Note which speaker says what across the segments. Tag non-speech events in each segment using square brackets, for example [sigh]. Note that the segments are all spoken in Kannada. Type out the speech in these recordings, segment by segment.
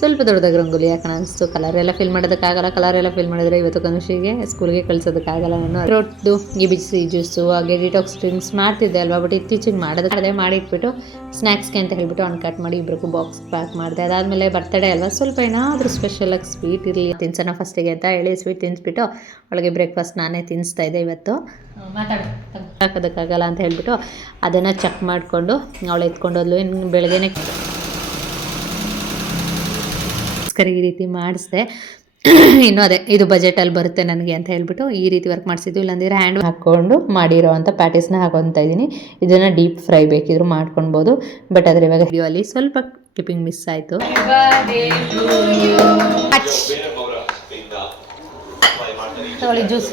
Speaker 1: ಸ್ವಲ್ಪ ದೊಡ್ಡದಾಗ ರಂಗೋಲಿ ಯಾಕಣ ಅನಿಸ್ತು. ಕಲರ್ ಎಲ್ಲ ಫಿಲ್ ಮಾಡೋದಕ್ಕಾಗಲ್ಲ. ಕಲರ್ ಎಲ್ಲ ಫಿಲ್ ಮಾಡಿದ್ರೆ ಇವತ್ತು ಕನುಷಿಗೆ ಸ್ಕೂಲ್ಗೆ ಕಳ್ಸೋದಕ್ಕಾಗಲ್ಲ ನಾನು. ರೊಟ್ಟು ಈ ಬಿಸಿ ಜ್ಯೂಸು ಹಾಗೆ ಡಿಟಾಕ್ಸ್ ಡ್ರಿಂಕ್ಸ್ ಮಾಡ್ತಿದ್ದೆ ಅಲ್ವಾ ಬಟ್ ಇತ್ತೀಚೆಗೆ ಮಾಡೋದಕ್ಕೆ ಅದೇ ಮಾಡಿಟ್ಬಿಟ್ಟು ಸ್ನ್ಯಾಕ್ಸ್ಗೆ ಅಂತ ಹೇಳ್ಬಿಟ್ಟು ಅವ್ನು ಕಟ್ ಮಾಡಿ ಇಬ್ಬರಿಗೂ ಬಾಕ್ಸ್ ಪ್ಯಾಕ್ ಮಾಡಿದೆ. ಅದಾದಮೇಲೆ ಬರ್ತಡೇ ಅಲ್ವಾ ಸ್ವಲ್ಪ ಏನಾದರೂ ಸ್ಪೆಷಲಾಗಿ ಸ್ವೀಟ್ ಇರಲಿ. ತಿನ್ಸೋಣ ಫಸ್ಟಿಗೆ ಅಂತ ಹೇಳಿ ಸ್ವೀಟ್ ತಿನ್ಸ್ಬಿಟ್ಟು ಅವಳಿಗೆ ಬ್ರೇಕ್ಫಾಸ್ಟ್ ನಾನೇ ತಿನ್ನಿಸ್ತಾ ಇದ್ದೆ ಇವತ್ತು. ಮಾತಾಡು. ಹಾಕೋದಕ್ಕಾಗಲ್ಲ ಅಂತ ಹೇಳ್ಬಿಟ್ಟು ಅದನ್ನು ಚೆಕ್ ಮಾಡಿಕೊಂಡು ಅವಳು ಎತ್ಕೊಂಡು ಹೋದ್ಲು. ಇನ್ನು ಬೆಳಗ್ಗೆನೆ ಗೋಸ್ಕರ ಈ ರೀತಿ ಮಾಡಿಸಿದೆ. ಇನ್ನು ಅದೇ ಇದು ಬಜೆಟಲ್ಲಿ ಬರುತ್ತೆ ನನಗೆ ಅಂತ ಹೇಳ್ಬಿಟ್ಟು ಈ ರೀತಿ ವರ್ಕ್ ಮಾಡಿಸಿದ್ದು ಇಲ್ಲಾಂದರೆ ಹ್ಯಾಂಡ್ ಹಾಕ್ಕೊಂಡು ಮಾಡಿರೋ ಅಂತ ಪ್ಯಾಟೀಸ್ನ ಹಾಕೊತಾ ಇದ್ದೀನಿ. ಇದನ್ನು ಡೀಪ್ ಫ್ರೈ ಬೇಕಿದ್ರು ಮಾಡ್ಕೊಳ್ಬೋದು ಬಟ್ ಆದರೆ ಇವಾಗ ವಿಡಿಯೋ ಅಲ್ಲಿ ಸ್ವಲ್ಪ ಕಿಪ್ಪಿಂಗ್ ಮಿಸ್ ಆಯಿತು. Juice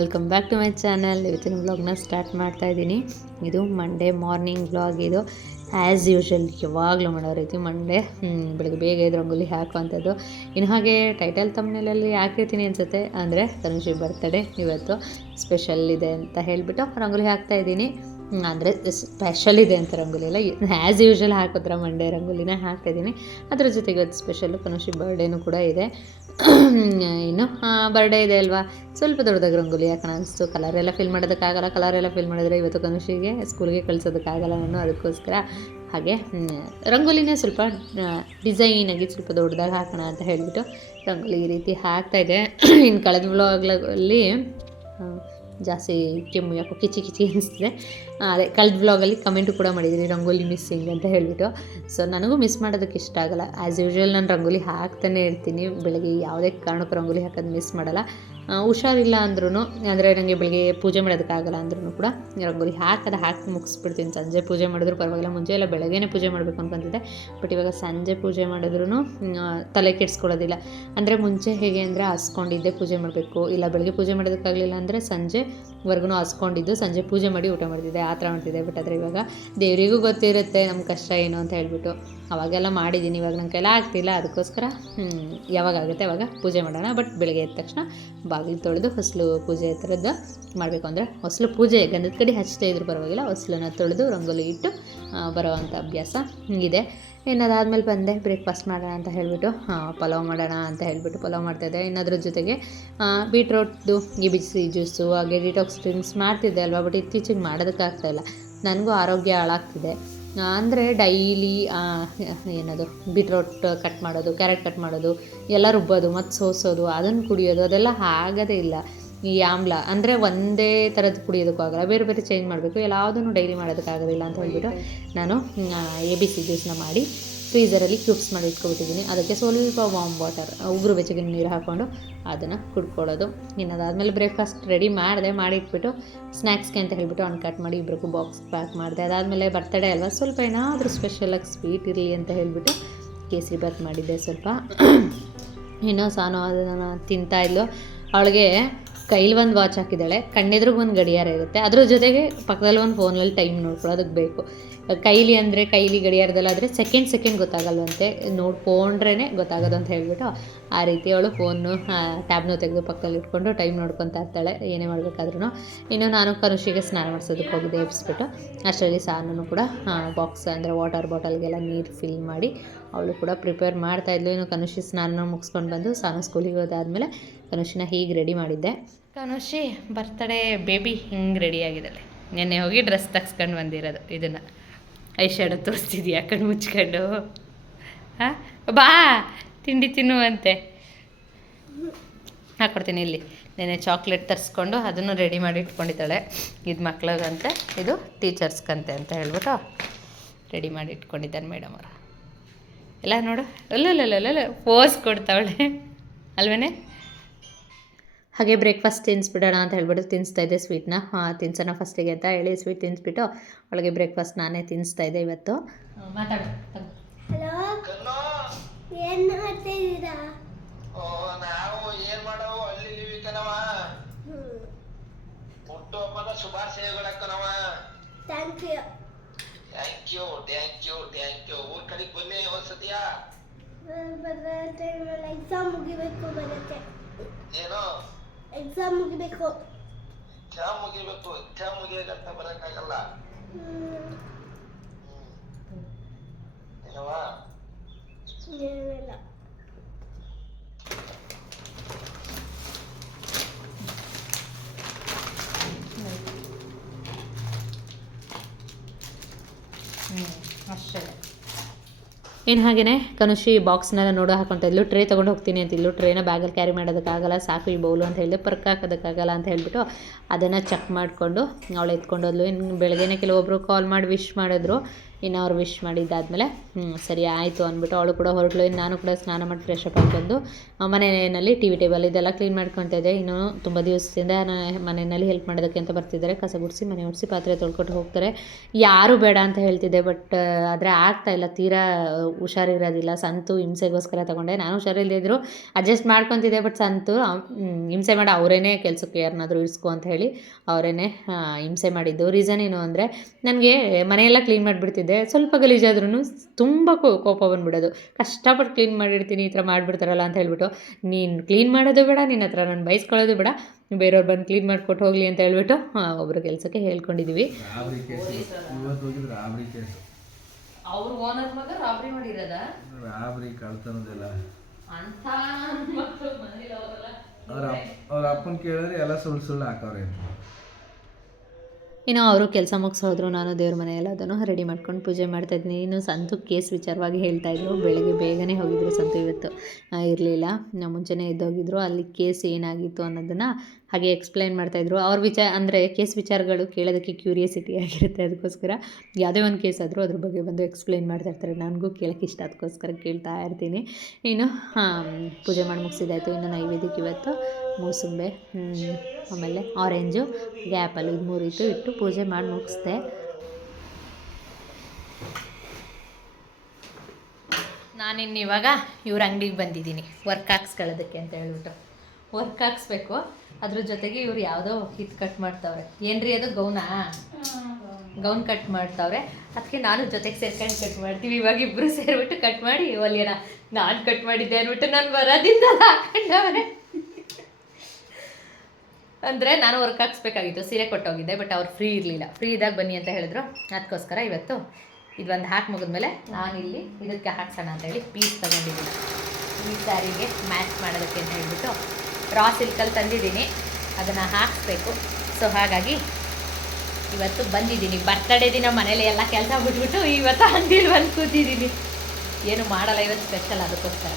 Speaker 1: welcome back to my channel ಇವತ್ತಿನ ವ್ಲಾಗ್ನ ಸ್ಟಾರ್ಟ್ ಮಾಡ್ತಾ ಇದ್ದೀನಿ. ಇದು ಮಂಡೇ ಮಾರ್ನಿಂಗ್ ವ್ಲಾಗ್ ಇದು. ಆ್ಯಸ್ ಯೂಶ್ವಲ್ ಯಾವಾಗಲೂ ಮಾಡೋ ರೀತಿ ಮಂಡೇ ಬೆಳಗ್ಗೆ ಬೇಗ ಎದ್ದು ರಂಗೋಲಿ ಹಾಕುವಂಥದ್ದು. ಇನ್ನು ಹಾಗೆ ಟೈಟಲ್ ತಮ್ಮನೇಲಲ್ಲಿ ಹಾಕಿರ್ತೀನಿ ಅನಿಸುತ್ತೆ. ಅಂದರೆ ತನುಷಿ ಬರ್ತಡೇ ಇವತ್ತು. ಸ್ಪೆಷಲ್ ಇದೆ ಅಂತ ಹೇಳಿಬಿಟ್ಟು ರಂಗೋಲಿ ಹಾಕ್ತಾ ಇದ್ದೀನಿ. ಅಂದರೆ ಸ್ಪೆಷಲ್ ಇದೆ ಅಂತ ರಂಗೋಲಿ ಎಲ್ಲ. ಆ್ಯಸ್ ಯೂಶ್ವಲ್ ಹಾಕೋದ್ರ ಮಂಡೇ ರಂಗೋಲಿನ ಹಾಕ್ತಾಯಿದ್ದೀನಿ. ಅದ್ರ ಜೊತೆಗೆ ಇವತ್ತು ಸ್ಪೆಷಲ್ಲು ಕನುಷಿ ಬರ್ಡೇನೂ ಕೂಡ ಇದೆ. [clears throat] ಇನ್ನು ಬರ್ಡೇ ಇದೆ ಅಲ್ವಾ? ಸ್ವಲ್ಪ ದೊಡ್ಡದಾಗಿ ರಂಗೋಲಿ ಯಾಕಂದ್ರೆ ಅನಿಸ್ತು. ಕಲರ್ ಎಲ್ಲ ಫಿಲ್ ಮಾಡೋದಕ್ಕಾಗಲ್ಲ. ಕಲರ್ ಎಲ್ಲ ಫಿಲ್ ಮಾಡಿದ್ರೆ ಇವತ್ತು ಕನುಷಿಗೆ ಸ್ಕೂಲ್ಗೆ ಕಳಿಸೋದಕ್ಕಾಗಲ್ಲ ನಾನು ಅದಕ್ಕೋಸ್ಕರ. ಹಾಗೆ ರಂಗೋಲಿನೇ ಸ್ವಲ್ಪ ಡಿಸೈನಾಗಿ ಸ್ವಲ್ಪ ದೊಡ್ಡದಾಗಿ ಹಾಕೋಣ ಅಂತ ಹೇಳಿಬಿಟ್ಟು ರಂಗೋಲಿ ಈ ರೀತಿ ಹಾಕ್ತಾಯಿದೆ [clears throat] ಇನ್ನು ಕಳೆದ ವ್ಲಾಗ್ಗಳಲ್ಲಿ ಜಾಸ್ತಿ ಕೆಮ್ಮು, ಯಾಕೋ ಕಿಚಿ ಕಿಚಿ ಅನಿಸ್ತಿದೆ. ಅದೇ ಕಳೆದ ಬ್ಲಾಗಲ್ಲಿ ಕಮೆಂಟು ಕೂಡ ಮಾಡಿದ್ದೀನಿ, ರಂಗೋಲಿ ಮಿಸ್ಸಿಂಗ್ ಅಂತ ಹೇಳಿಬಿಟ್ಟು. ಸೊ ನನಗೂ ಮಿಸ್ ಮಾಡೋದಕ್ಕೆ ಇಷ್ಟ ಆಗಲ್ಲ. ಆ್ಯಸ್ ಯೂಶ್ವಲ್ ನಾನು ರಂಗೋಲಿ ಹಾಕ್ತಾನೆ ಇರ್ತೀನಿ. ಬೆಳಗ್ಗೆ ಯಾವುದೇ ಕಾರಣಕ್ಕೂ ರಂಗೋಲಿ ಹಾಕೋದು ಮಿಸ್ ಮಾಡಲ್ಲ. ಹುಷಾರಿಲ್ಲ ಅಂದ್ರೂ ಅಂದರೆ ನನಗೆ ಬೆಳಗ್ಗೆ ಪೂಜೆ ಮಾಡೋದಕ್ಕಾಗಲ್ಲ ಅಂದ್ರೂ ಕೂಡ ರಂಗೋಲಿ ಹಾಕದ ಹಾಕಿ ಮುಗಿಸ್ಬಿಡ್ತೀನಿ. ಸಂಜೆ ಪೂಜೆ ಮಾಡಿದ್ರು ಪರವಾಗಿಲ್ಲ, ಮುಂಚೆ ಎಲ್ಲ ಬೆಳಗ್ಗೆನೇ ಪೂಜೆ ಮಾಡಬೇಕು ಅನ್ಕೊಂತಿದ್ದೆ. ಬಟ್ ಇವಾಗ ಸಂಜೆ ಪೂಜೆ ಮಾಡಿದ್ರೂ ತಲೆ ಕೆಡಿಸ್ಕೊಳ್ಳೋದಿಲ್ಲ. ಅಂದರೆ ಮುಂಚೆ ಹೇಗೆ ಅಂದರೆ ಹಸ್ಕೊಂಡಿದ್ದೆ ಪೂಜೆ ಮಾಡಬೇಕು, ಇಲ್ಲ ಬೆಳಗ್ಗೆ ಪೂಜೆ ಮಾಡೋದಕ್ಕಾಗಲಿಲ್ಲ ಅಂದರೆ ಸಂಜೆವರೆಗೂ ಹಸ್ಕೊಂಡಿದ್ದು, ಸಂಜೆ ಪೂಜೆ ಮಾಡಿ ಊಟ ಮಾಡ್ತಿದ್ದೆ, ಆ ಥರ ಮಾಡ್ತಿದ್ದೆ. ಬಟ್ ಆದರೆ ಇವಾಗ ದೇವರಿಗೂ ಗೊತ್ತಿರುತ್ತೆ ನಮ್ಮ ಕಷ್ಟ ಏನು ಅಂತ ಹೇಳ್ಬಿಟ್ಟು. ಅವಾಗೆಲ್ಲ ಮಾಡಿದ್ದೀನಿ, ಇವಾಗ ನನ್ನ ಕೈಲ ಆಗ್ತಿಲ್ಲ, ಅದಕ್ಕೋಸ್ಕರ ಯಾವಾಗ ಆಗುತ್ತೆ ಅವಾಗ ಪೂಜೆ ಮಾಡೋಣ. ಬಟ್ ಬೆಳಗ್ಗೆ ಎದ್ದ ತಕ್ಷಣ ಬಾಗಿಲು ತೊಳೆದು ಹೊಸಲು ಪೂಜೆ ಥರದ್ದು ಮಾಡಬೇಕು. ಅಂದರೆ ಹೊಸಲು ಪೂಜೆ, ಗಂಧದ ಕಡೆ ಹಚ್ತಾ ಇದ್ರು ಪರವಾಗಿಲ್ಲ, ಹೊಸಲನ್ನು ತೊಳೆದು ರಂಗೋಲಿ ಇಟ್ಟು ಬರೋವಂಥ ಅಭ್ಯಾಸ ಇದೆ. ಅದಾದಮೇಲೆ ಬಂದೆ ಬ್ರೇಕ್ಫಾಸ್ಟ್ ಮಾಡೋಣ ಅಂತ ಹೇಳಿಬಿಟ್ಟು ಪಲಾವ್ ಮಾಡೋಣ ಅಂತ ಹೇಳಿಬಿಟ್ಟು ಪಲಾವ್ ಮಾಡ್ತಾಯಿದ್ದೆ ಇನ್ನದ್ರ ಜೊತೆಗೆ ಬೀಟ್ರೋಟ್ದು ಈ ಬಿಸಿ ಜ್ಯೂಸು ಹಾಗೆ ಡಿಟಾಕ್ಸ್ ಡ್ರಿಂಕ್ಸ್ ಮಾಡ್ತಿದ್ದೆ ಅಲ್ವಾ ಬಟ್ ಇತ್ತೀಚೆಗೆ ಮಾಡೋದಕ್ಕಾಗ್ತಾಯಿಲ್ಲ ನನಗೂ ಆರೋಗ್ಯ ಹಾಳಾಗ್ತಿದೆ. ಅಂದರೆ ಡೈಲಿ ಏನದು ಬೀಟ್ರೋಟ್ ಕಟ್ ಮಾಡೋದು ಕ್ಯಾರೆಟ್ ಕಟ್ ಮಾಡೋದು ಎಲ್ಲ ರುಬ್ಬೋದು ಮತ್ತು ಸೋಸೋದು ಅದನ್ನು ಕುಡಿಯೋದು ಅದೆಲ್ಲ ಆಗೋದೇ ಇಲ್ಲ. ಈ ಆಮ್ಲ ಅಂದರೆ ಒಂದೇ ಥರದ್ದು ಕುಡಿಯೋದಕ್ಕೂ ಆಗಲ್ಲ ಬೇರೆ ಬೇರೆ ಚೇಂಜ್ ಮಾಡಬೇಕು ಎಲ್ಲದನ್ನು ಡೈಲಿ ಮಾಡೋದಕ್ಕಾಗೋದಿಲ್ಲ ಅಂತ ಹೇಳ್ಬಿಟ್ಟು ನಾನು ಎ ಬಿ ಸಿ ಜ್ಯೂಸನ್ನ ಮಾಡಿ ಫ್ರೀಸರಲ್ಲಿ ಕ್ಯೂಬ್ಸ್ ಮಾಡಿ ಇಟ್ಕೊಬಿಟ್ಟಿದ್ದೀನಿ. ಅದಕ್ಕೆ ಸ್ವಲ್ಪ ವಾಮ್ ವಾಟರ್ ಉಗುರು ಬೆಚ್ಚಗಿನ ನೀರು ಹಾಕ್ಕೊಂಡು ಅದನ್ನು ಕುಡ್ಕೊಳ್ಳೋದು. ಇನ್ನು ಅದಾದಮೇಲೆ ಬ್ರೇಕ್ಫಾಸ್ಟ್ ರೆಡಿ ಮಾಡಿದೆ, ಮಾಡಿಟ್ಬಿಟ್ಟು ಸ್ನ್ಯಾಕ್ಸ್ಗೆ ಅಂತ ಹೇಳಿಬಿಟ್ಟು ಅವ್ನು ಕಟ್ ಮಾಡಿ ಇಬ್ಬರಿಗೂ ಬಾಕ್ಸ್ ಪ್ಯಾಕ್ ಮಾಡಿದೆ. ಅದಾದಮೇಲೆ ಬರ್ತಡೇ ಅಲ್ವಾ, ಸ್ವಲ್ಪ ಏನಾದರೂ ಸ್ಪೆಷಲಾಗಿ ಸ್ವೀಟ್ ಇರಲಿ ಅಂತ ಹೇಳಿಬಿಟ್ಟು ಕೇಸರಿ ಬಾತ್ ಮಾಡಿದ್ದೆ ಸ್ವಲ್ಪ. ಏನೋ ಸಾನು ಅದನ್ನು ತಿಂತಾಯಿದ್ಲು ಅವಳಿಗೆ ಕೈಲಿ ಒಂದು ವಾಚ್ ಹಾಕಿದ್ದಾಳೆ. ಕಣ್ಣೆದ್ರಿಗೆ ಒಂದು ಗಡಿಯಾರ ಇರುತ್ತೆ. ಅದ್ರ ಜೊತೆಗೆ ಪಕ್ಕದಲ್ಲಿ ಒಂದು ಫೋನಲ್ಲಿ ಟೈಮ್ ನೋಡ್ಕೊಳ್ಳೋದಕ್ಕೆ ಬೇಕು. ಕೈಲಿ ಅಂದರೆ ಕೈಲಿ ಗಡಿಯಾರದಲ್ಲಾದರೆ ಸೆಕೆಂಡ್ ಸೆಕೆಂಡ್ ಗೊತ್ತಾಗಲ್ವಂತೆ. ನೋಡ್ಕೊಂಡ್ರೇ ಗೊತ್ತಾಗೋದು ಅಂತ ಹೇಳಿಬಿಟ್ಟು ಆ ರೀತಿ ಅವಳು ಫೋನು ಟ್ಯಾಬ್ನೂ ತೆಗೆದು ಪಕ್ಕದಲ್ಲಿ ಇಟ್ಕೊಂಡು ಟೈಮ್ ನೋಡ್ಕೊತಾ ಇರ್ತಾಳೆ. ಏನೇ ಮಾಡಬೇಕಾದ್ರೂ ಇನ್ನು ನಾನು ಕನುಷಿಗೆ ಸ್ನಾನ ಮಾಡಿಸೋದಕ್ಕೆ ಹೋಗಿದ್ದೆ, ಎಬ್ಸ್ಬಿಟ್ಟು. ಅಷ್ಟರಲ್ಲಿ ಸಾನೂ ಕೂಡ ಬಾಕ್ಸ್ ಅಂದರೆ ವಾಟರ್ ಬಾಟಲ್ಗೆಲ್ಲ ನೀರು ಫಿಲ್ ಮಾಡಿ ಅವಳು ಕೂಡ ಪ್ರಿಪೇರ್ ಮಾಡ್ತಾ ಇದ್ಲು. ಇನ್ನು ಕನುಷಿ ಸ್ನಾನ ಮುಗಿಸ್ಕೊಂಡು ಬಂದು ಸಾನು ಸ್ಕೂಲಿಗೆ ಹೋದಾದ್ಮೇಲೆ ಕನುಷಿನ ಹೀಗೆ ರೆಡಿ ಮಾಡಿದ್ದೆ. ಕನುಷಿ ಬರ್ತಡೇ ಬೇಬಿ ಹಿಂಗೆ ರೆಡಿ ಆಗಿದ್ದಾಳೆ ನೆನ್ನೆ ಹೋಗಿ ಡ್ರೆಸ್ ತಗ್ಸ್ಕೊಂಡು ಬಂದಿರೋದು ಇದನ್ನು. ಐಶ್ಯಾಡೋ ತೋರಿಸ್ತಿದ್ಯಾ ಕಣ್ಣು ಮುಚ್ಕೊಂಡು? ಹಾಂ? ಬಾ, ತಿಂಡಿ ತಿನ್ನುವಂತೆ. ಹಾಕ್ಕೊಡ್ತೀನಿ ಇಲ್ಲಿ. ನೆನೆ ಚಾಕ್ಲೇಟ್ ತರಿಸ್ಕೊಂಡು ಅದನ್ನು ರೆಡಿ ಮಾಡಿ ಇಟ್ಕೊಂಡಿದ್ದಾಳೆ. ಇದು ಮಕ್ಳಿಗಂತೆ, ಇದು ಟೀಚರ್ಸ್ಗಂತೆ ಅಂತ ಹೇಳ್ಬಿಟ್ಟು ರೆಡಿ ಮಾಡಿ ಇಟ್ಕೊಂಡಿದ್ದಾನೆ ಮೇಡಮ್ ಅವರು. ಎಲ್ಲ ನೋಡು. ಅಲ್ಲಲ್ಲ ಪೋಸ್ ಕೊಡ್ತಾವಳೆ. ಅಲ್ವೇನೆ? ಹಾಗೆ ಬ್ರೇಕ್ಫಾಸ್ಟ್ ತಿನ್ನಿಸ್ಬಿಡೋಣ ಅಂತ ಹೇಳ್ಬಿಟ್ಟು ತಿನ್ನಿಸ್ತಾ ಇದ್ದೆ ಸ್ವೀಟ್ನ ತಿನ್ಸೋಣ ಫಸ್ಟಿಗೆ ಅಂತ ಹೇಳಿ ಸ್ವೀಟ್ ತಿನ್ನಿಸ್ಬಿಟ್ಟು ಅವಳಿಗೆ ಬ್ರೇಕ್ಫಾಸ್ಟ್ ನಾನೇ ತಿನ್ನಿಸ್ತಾ ಇದ್ದೆ ಇವತ್ತು. ಮಾತಾಡು
Speaker 2: thank you
Speaker 3: thank you thank you thank you ಊರ್ ಕಡೆಗೆ ಬನ್ನಿ ಒಂದ್ಸತಿಯ
Speaker 2: ಬರೋ ಟೈಮಲ್ಲಿ ಎಕ್ಸಾಮ್ ಮುಗಿಬೇಕು ಬರುತ್ತೆ.
Speaker 3: ಏನು?
Speaker 2: ಎಕ್ಸಾಮ್ ಮುಗಿಬೇಕು
Speaker 3: ಎಕ್ಸಾಮ್ ಮುಗಿಬೇಕು ಎಕ್ಸಾಮ್ ಮುಗಿಯಗಂತ ಬರಕ್ಕಾಗಲ್ಲ
Speaker 2: ಹ್ಮ್
Speaker 3: ಏನವ
Speaker 2: ಏನಿಲ್ಲ
Speaker 1: ಅಷ್ಟೇ ಇನ್ನು ಹಾಗೆಯೇ ಕನುಷಿ ಬಾಕ್ಸ್ನೆಲ್ಲ ನೋಡೋ ಹಾಕೊಂತ ಇದ್ಲು. ಟ್ರೇ ತೊಗೊಂಡು ಹೋಗ್ತೀನಿ ಅಂತ ಇದ್ಲು ಟ್ರೇನ ಬ್ಯಾಗಲ್ಲಿ ಕ್ಯಾರಿ ಮಾಡೋದಕ್ಕಾಗಲ್ಲ, ಸಾಕು ಈ ಬೌಲು ಅಂತ ಹೇಳಿದೆ ಪರ್ಕ್ ಹಾಕೋದಕ್ಕಾಗಲ್ಲ ಅಂತ ಹೇಳಿಬಿಟ್ಟು ಅದನ್ನು ಚೆಕ್ ಮಾಡಿಕೊಂಡು ಅವಳು ಎತ್ಕೊಂಡು ಹೋದ್ಲು ಇನ್ನು ಬೆಳಗ್ಗೆನೇ ಕೆಲವೊಬ್ಬರು ಕಾಲ್ ಮಾಡಿ ವಿಶ್ ಮಾಡಿದ್ರು. ಇನ್ನು ಅವ್ರು ವಿಶ್ ಮಾಡಿದ್ದಾದಮೇಲೆ ಸರಿ ಆಯಿತು ಅಂದ್ಬಿಟ್ಟು ಅವಳು ಕೂಡ ಹೊರಟ್ಲು ಇನ್ನು ನಾನು ಕೂಡ ಸ್ನಾನ ಮಾಡಿ ಫ್ರೆಶ್ ಅಪ್ ಬಂದು ಮನೆಯಲ್ಲಿ ಟಿ ವಿ ಟೇಬಲ್ ಇದೆಲ್ಲ ಕ್ಲೀನ್ ಮಾಡ್ಕೊತಾ ಇದ್ದೆ. ಇನ್ನು ತುಂಬ ದಿವಸದಿಂದ ಮನೆಯಲ್ಲಿ ಹೆಲ್ಪ್ ಮಾಡೋದಕ್ಕೆ ಅಂತ ಬರ್ತಿದ್ದಾರೆ. ಕಸ ಗುಡಿಸಿ, ಮನೆ ಒಡಿಸಿ, ಪಾತ್ರೆ ತೊಳ್ಕೊಟ್ಟು ಹೋಗ್ತಾರೆ. ಯಾರು ಬೇಡ ಅಂತ ಹೇಳ್ತಿದ್ದೆ ಬಟ್ ಆದರೆ ಆಗ್ತಾ ಇಲ್ಲ. ತೀರಾ ಹುಷಾರಿರೋದಿಲ್ಲ. ಸಂತು ಹಿಂಸೆಗೋಸ್ಕರ ತಗೊಂಡೆ. ನಾನು ಹುಷಾರಿಲ್ಲದಿದ್ರು ಅಡ್ಜಸ್ಟ್ ಮಾಡ್ಕೊತಿದ್ದೆ ಬಟ್ ಸಂತು ಹಿಂಸೆ ಮಾಡಿ, ಅವರೇನೇ ಕೆಲಸಕ್ಕೆ ಯಾರನ್ನಾದರೂ ಇರಿಸ್ಕೊ ಅಂತ ಹೇಳಿ, ಅವರೇನೇ ಹಿಂಸೆ ಮಾಡಿದ್ದು. ರೀಸನ್ ಏನು ಅಂದರೆ, ನನಗೆ ಮನೆಯೆಲ್ಲ ಕ್ಲೀನ್ ಮಾಡಿಬಿಡ್ತಿದ್ದೆ ಸ್ವಲ್ಪ ಗಲೀಜಾದ್ರೂ ತುಂಬ ಕೋಪ ಬಂದ್ಬಿಡೋದು. ಕಷ್ಟಪಟ್ಟು ಕ್ಲೀನ್ ಮಾಡಿರ್ತೀನಿ ಈ ಥರ ಮಾಡಿಬಿಡ್ತಾರಲ್ಲ ಅಂತ ಹೇಳ್ಬಿಟ್ಟು ನೀನು ಕ್ಲೀನ್ ಮಾಡೋದು ಬೇಡ ನಿನ್ನ ಹತ್ರ ನಾನು ಬಯಸ್ಕೊಳ್ಳೋದು ಬೇಡ ಬೇರೆಯವ್ರು ಬಂದು ಕ್ಲೀನ್ ಮಾಡಿಕೊಟ್ಟು ಹೋಗಲಿ ಅಂತ ಹೇಳ್ಬಿಟ್ಟು ಒಬ್ಬರು ಕೆಲಸಕ್ಕೆ ಹೇಳ್ಕೊಂಡಿದ್ದೀವಿ
Speaker 4: ರಾಬ್ರಿ ಕೇಸ್ ಇವತ್ತು ಹೋಗಿದ್ದು ರಾಬ್ರಿ ಕೇಸ್.
Speaker 1: ಅವ್ರ ಓನರ್ ಮಗ ರಾಬ್ರಿ ಮಾಡಿರೋದ?
Speaker 4: ರಾಬ್ರಿ ಕಳ್ತನದೆಲ್ಲ.
Speaker 1: ಅಂತ
Speaker 4: ಅವ್ರ ಅವ್ರ ಅಪ್ಪನ ಕೇಳಿದ್ರೆ ಎಲ್ಲ ಸುಳ್ಳು ಸುಳ್ಳು ಹಾಕವ್ರೆ.
Speaker 1: ಇನ್ನು ಅವರು ಕೆಲಸ ಮುಗಿಸೋದ್ರು, ನಾನು ದೇವ್ರ ಮನೆಯೆಲ್ಲ ಅದನ್ನು ರೆಡಿ ಮಾಡ್ಕೊಂಡು ಪೂಜೆ ಮಾಡ್ತಾಯಿದ್ದೀನಿ ಇನ್ನು ಸಂತು ಕೇಸ್ ವಿಚಾರವಾಗಿ ಹೇಳ್ತಾ ಇದ್ರು ಬೆಳಗ್ಗೆ ಬೇಗನೆ ಹೋಗಿದ್ರು ಸಂತು ಇವತ್ತು. ಇರಲಿಲ್ಲ. ಮುಂಚೆನೇ ಎದ್ದೋಗಿದ್ರು. ಅಲ್ಲಿ ಕೇಸ್ ಏನಾಗಿತ್ತು ಅನ್ನೋದನ್ನು ಹಾಗೆ ಎಕ್ಸ್ಪ್ಲೈನ್ ಮಾಡ್ತಾಯಿದ್ರು ಅವ್ರ ವಿಚಾರ, ಅಂದರೆ ಕೇಸ್ ವಿಚಾರಗಳು ಕೇಳೋದಕ್ಕೆ ಕ್ಯೂರಿಯಾಸಿಟಿ ಆಗಿರುತ್ತೆ ಅದಕ್ಕೋಸ್ಕರ. ಯಾವುದೇ ಒಂದು ಕೇಸ್ ಆದರೂ ಅದ್ರ ಬಗ್ಗೆ ಬಂದು ಎಕ್ಸ್ಪ್ಲೈನ್ ಮಾಡ್ತಾ ಇರ್ತಾರೆ. ನನಗೂ ಕೇಳೋಕ್ಕೆ ಇಷ್ಟ. ಅದಕ್ಕೋಸ್ಕರ ಕೇಳ್ತಾ ಇರ್ತೀನಿ. ಇನ್ನು ಪೂಜೆ ಮಾಡಿ ಮುಗಿಸಿದಾಯಿತು. ಇನ್ನು ನೈವೇದ್ಯಕ್ಕೆ ಇವತ್ತು ಮೂಸುಂಬೆ ಆಮೇಲೆ ಆರೆಂಜು ಗ್ಯಾಪಲ್ ಇದು ಮೂರು ಇತ್ತು, ಇಟ್ಟು ಪೂಜೆ ಮಾಡಿ ಮುಗಿಸ್ದೆ. ನಾನಿನ್ನು ಇವಾಗ ಇವ್ರ ಅಂಗಡಿಗೆ ಬಂದಿದ್ದೀನಿ ವರ್ಕ್ ಹಾಕ್ಸ್ಕೊಳ್ಳೋದಕ್ಕೆ ಅಂತ ಹೇಳ್ಬಿಟ್ಟು. ವರ್ಕ್ ಹಾಕ್ಸ್ಬೇಕು, ಅದ್ರ ಜೊತೆಗೆ ಇವ್ರು ಯಾವುದೋ ಇದು ಕಟ್ ಮಾಡ್ತಾವ್ರೆ. ಏನ್ರಿ ಅದು, ಗೌನಾ? ಗೌನ್ ಕಟ್ ಮಾಡ್ತಾವ್ರೆ. ಅದಕ್ಕೆ ನಾನು ಜೊತೆಗೆ ಸೇರ್ಕೊಂಡು ಕಟ್ ಮಾಡ್ತೀವಿ, ಇವಾಗ ಇಬ್ಬರು ಸೇರಿಬಿಟ್ಟು ಕಟ್ ಮಾಡಿ ಒಲಿಯನ ನಾನು ಕಟ್ ಮಾಡಿದ್ದೆ ಅಂದ್ಬಿಟ್ಟು ನಾನು ಬರೋದಿಂದ ಹಾಕೊಂಡವ್ರೆ. ಅಂದರೆ ನಾನು ವರ್ಕ್ ಹಾಕ್ಸ್ಬೇಕಾಗಿತ್ತು, ಸೀರೆ ಕೊಟ್ಟೋಗಿದ್ದೆ ಬಟ್ ಅವ್ರು ಫ್ರೀ ಇರಲಿಲ್ಲ. ಫ್ರೀ ಇದ್ದಾಗ ಬನ್ನಿ ಅಂತ ಹೇಳಿದ್ರು. ಅದಕ್ಕೋಸ್ಕರ ಇವತ್ತು ಇದೊಂದು ಹಾಕಿ ಮುಗಿದ್ಮೇಲೆ ನಾನಿಲ್ಲಿ ಇದಕ್ಕೆ ಹಾಕ್ಸೋಣ ಅಂತ ಹೇಳಿ ಪೀಸ್ ತಗೊಂಡಿದ್ದೀನಿ. ಈ ಸ್ಯಾರಿಗೆ ಮ್ಯಾಚ್ ಮಾಡೋದಕ್ಕೆ ಅಂತ ಹೇಳಿಬಿಟ್ಟು ರಾ ಸಿಲ್ಕಲ್ಲಿ ತಂದಿದ್ದೀನಿ. ಅದನ್ನು ಹಾಕಿಸ್ಬೇಕು. ಸೊ ಹಾಗಾಗಿ ಇವತ್ತು ಬಂದಿದ್ದೀನಿ. ಬರ್ತಡೇ ದಿನ ಮನೇಲಿ ಎಲ್ಲ ಕೆಲಸ ಬಿಟ್ಬಿಟ್ಟು ಇವತ್ತು ಅಂಗಡಿಲಿ ಬಂದು ಕೂತಿದ್ದೀನಿ. ಏನು ಮಾಡಲ್ಲ, ಇವತ್ತು ಸ್ಪೆಷಲ್ ಅದಕ್ಕೋಸ್ಕರ.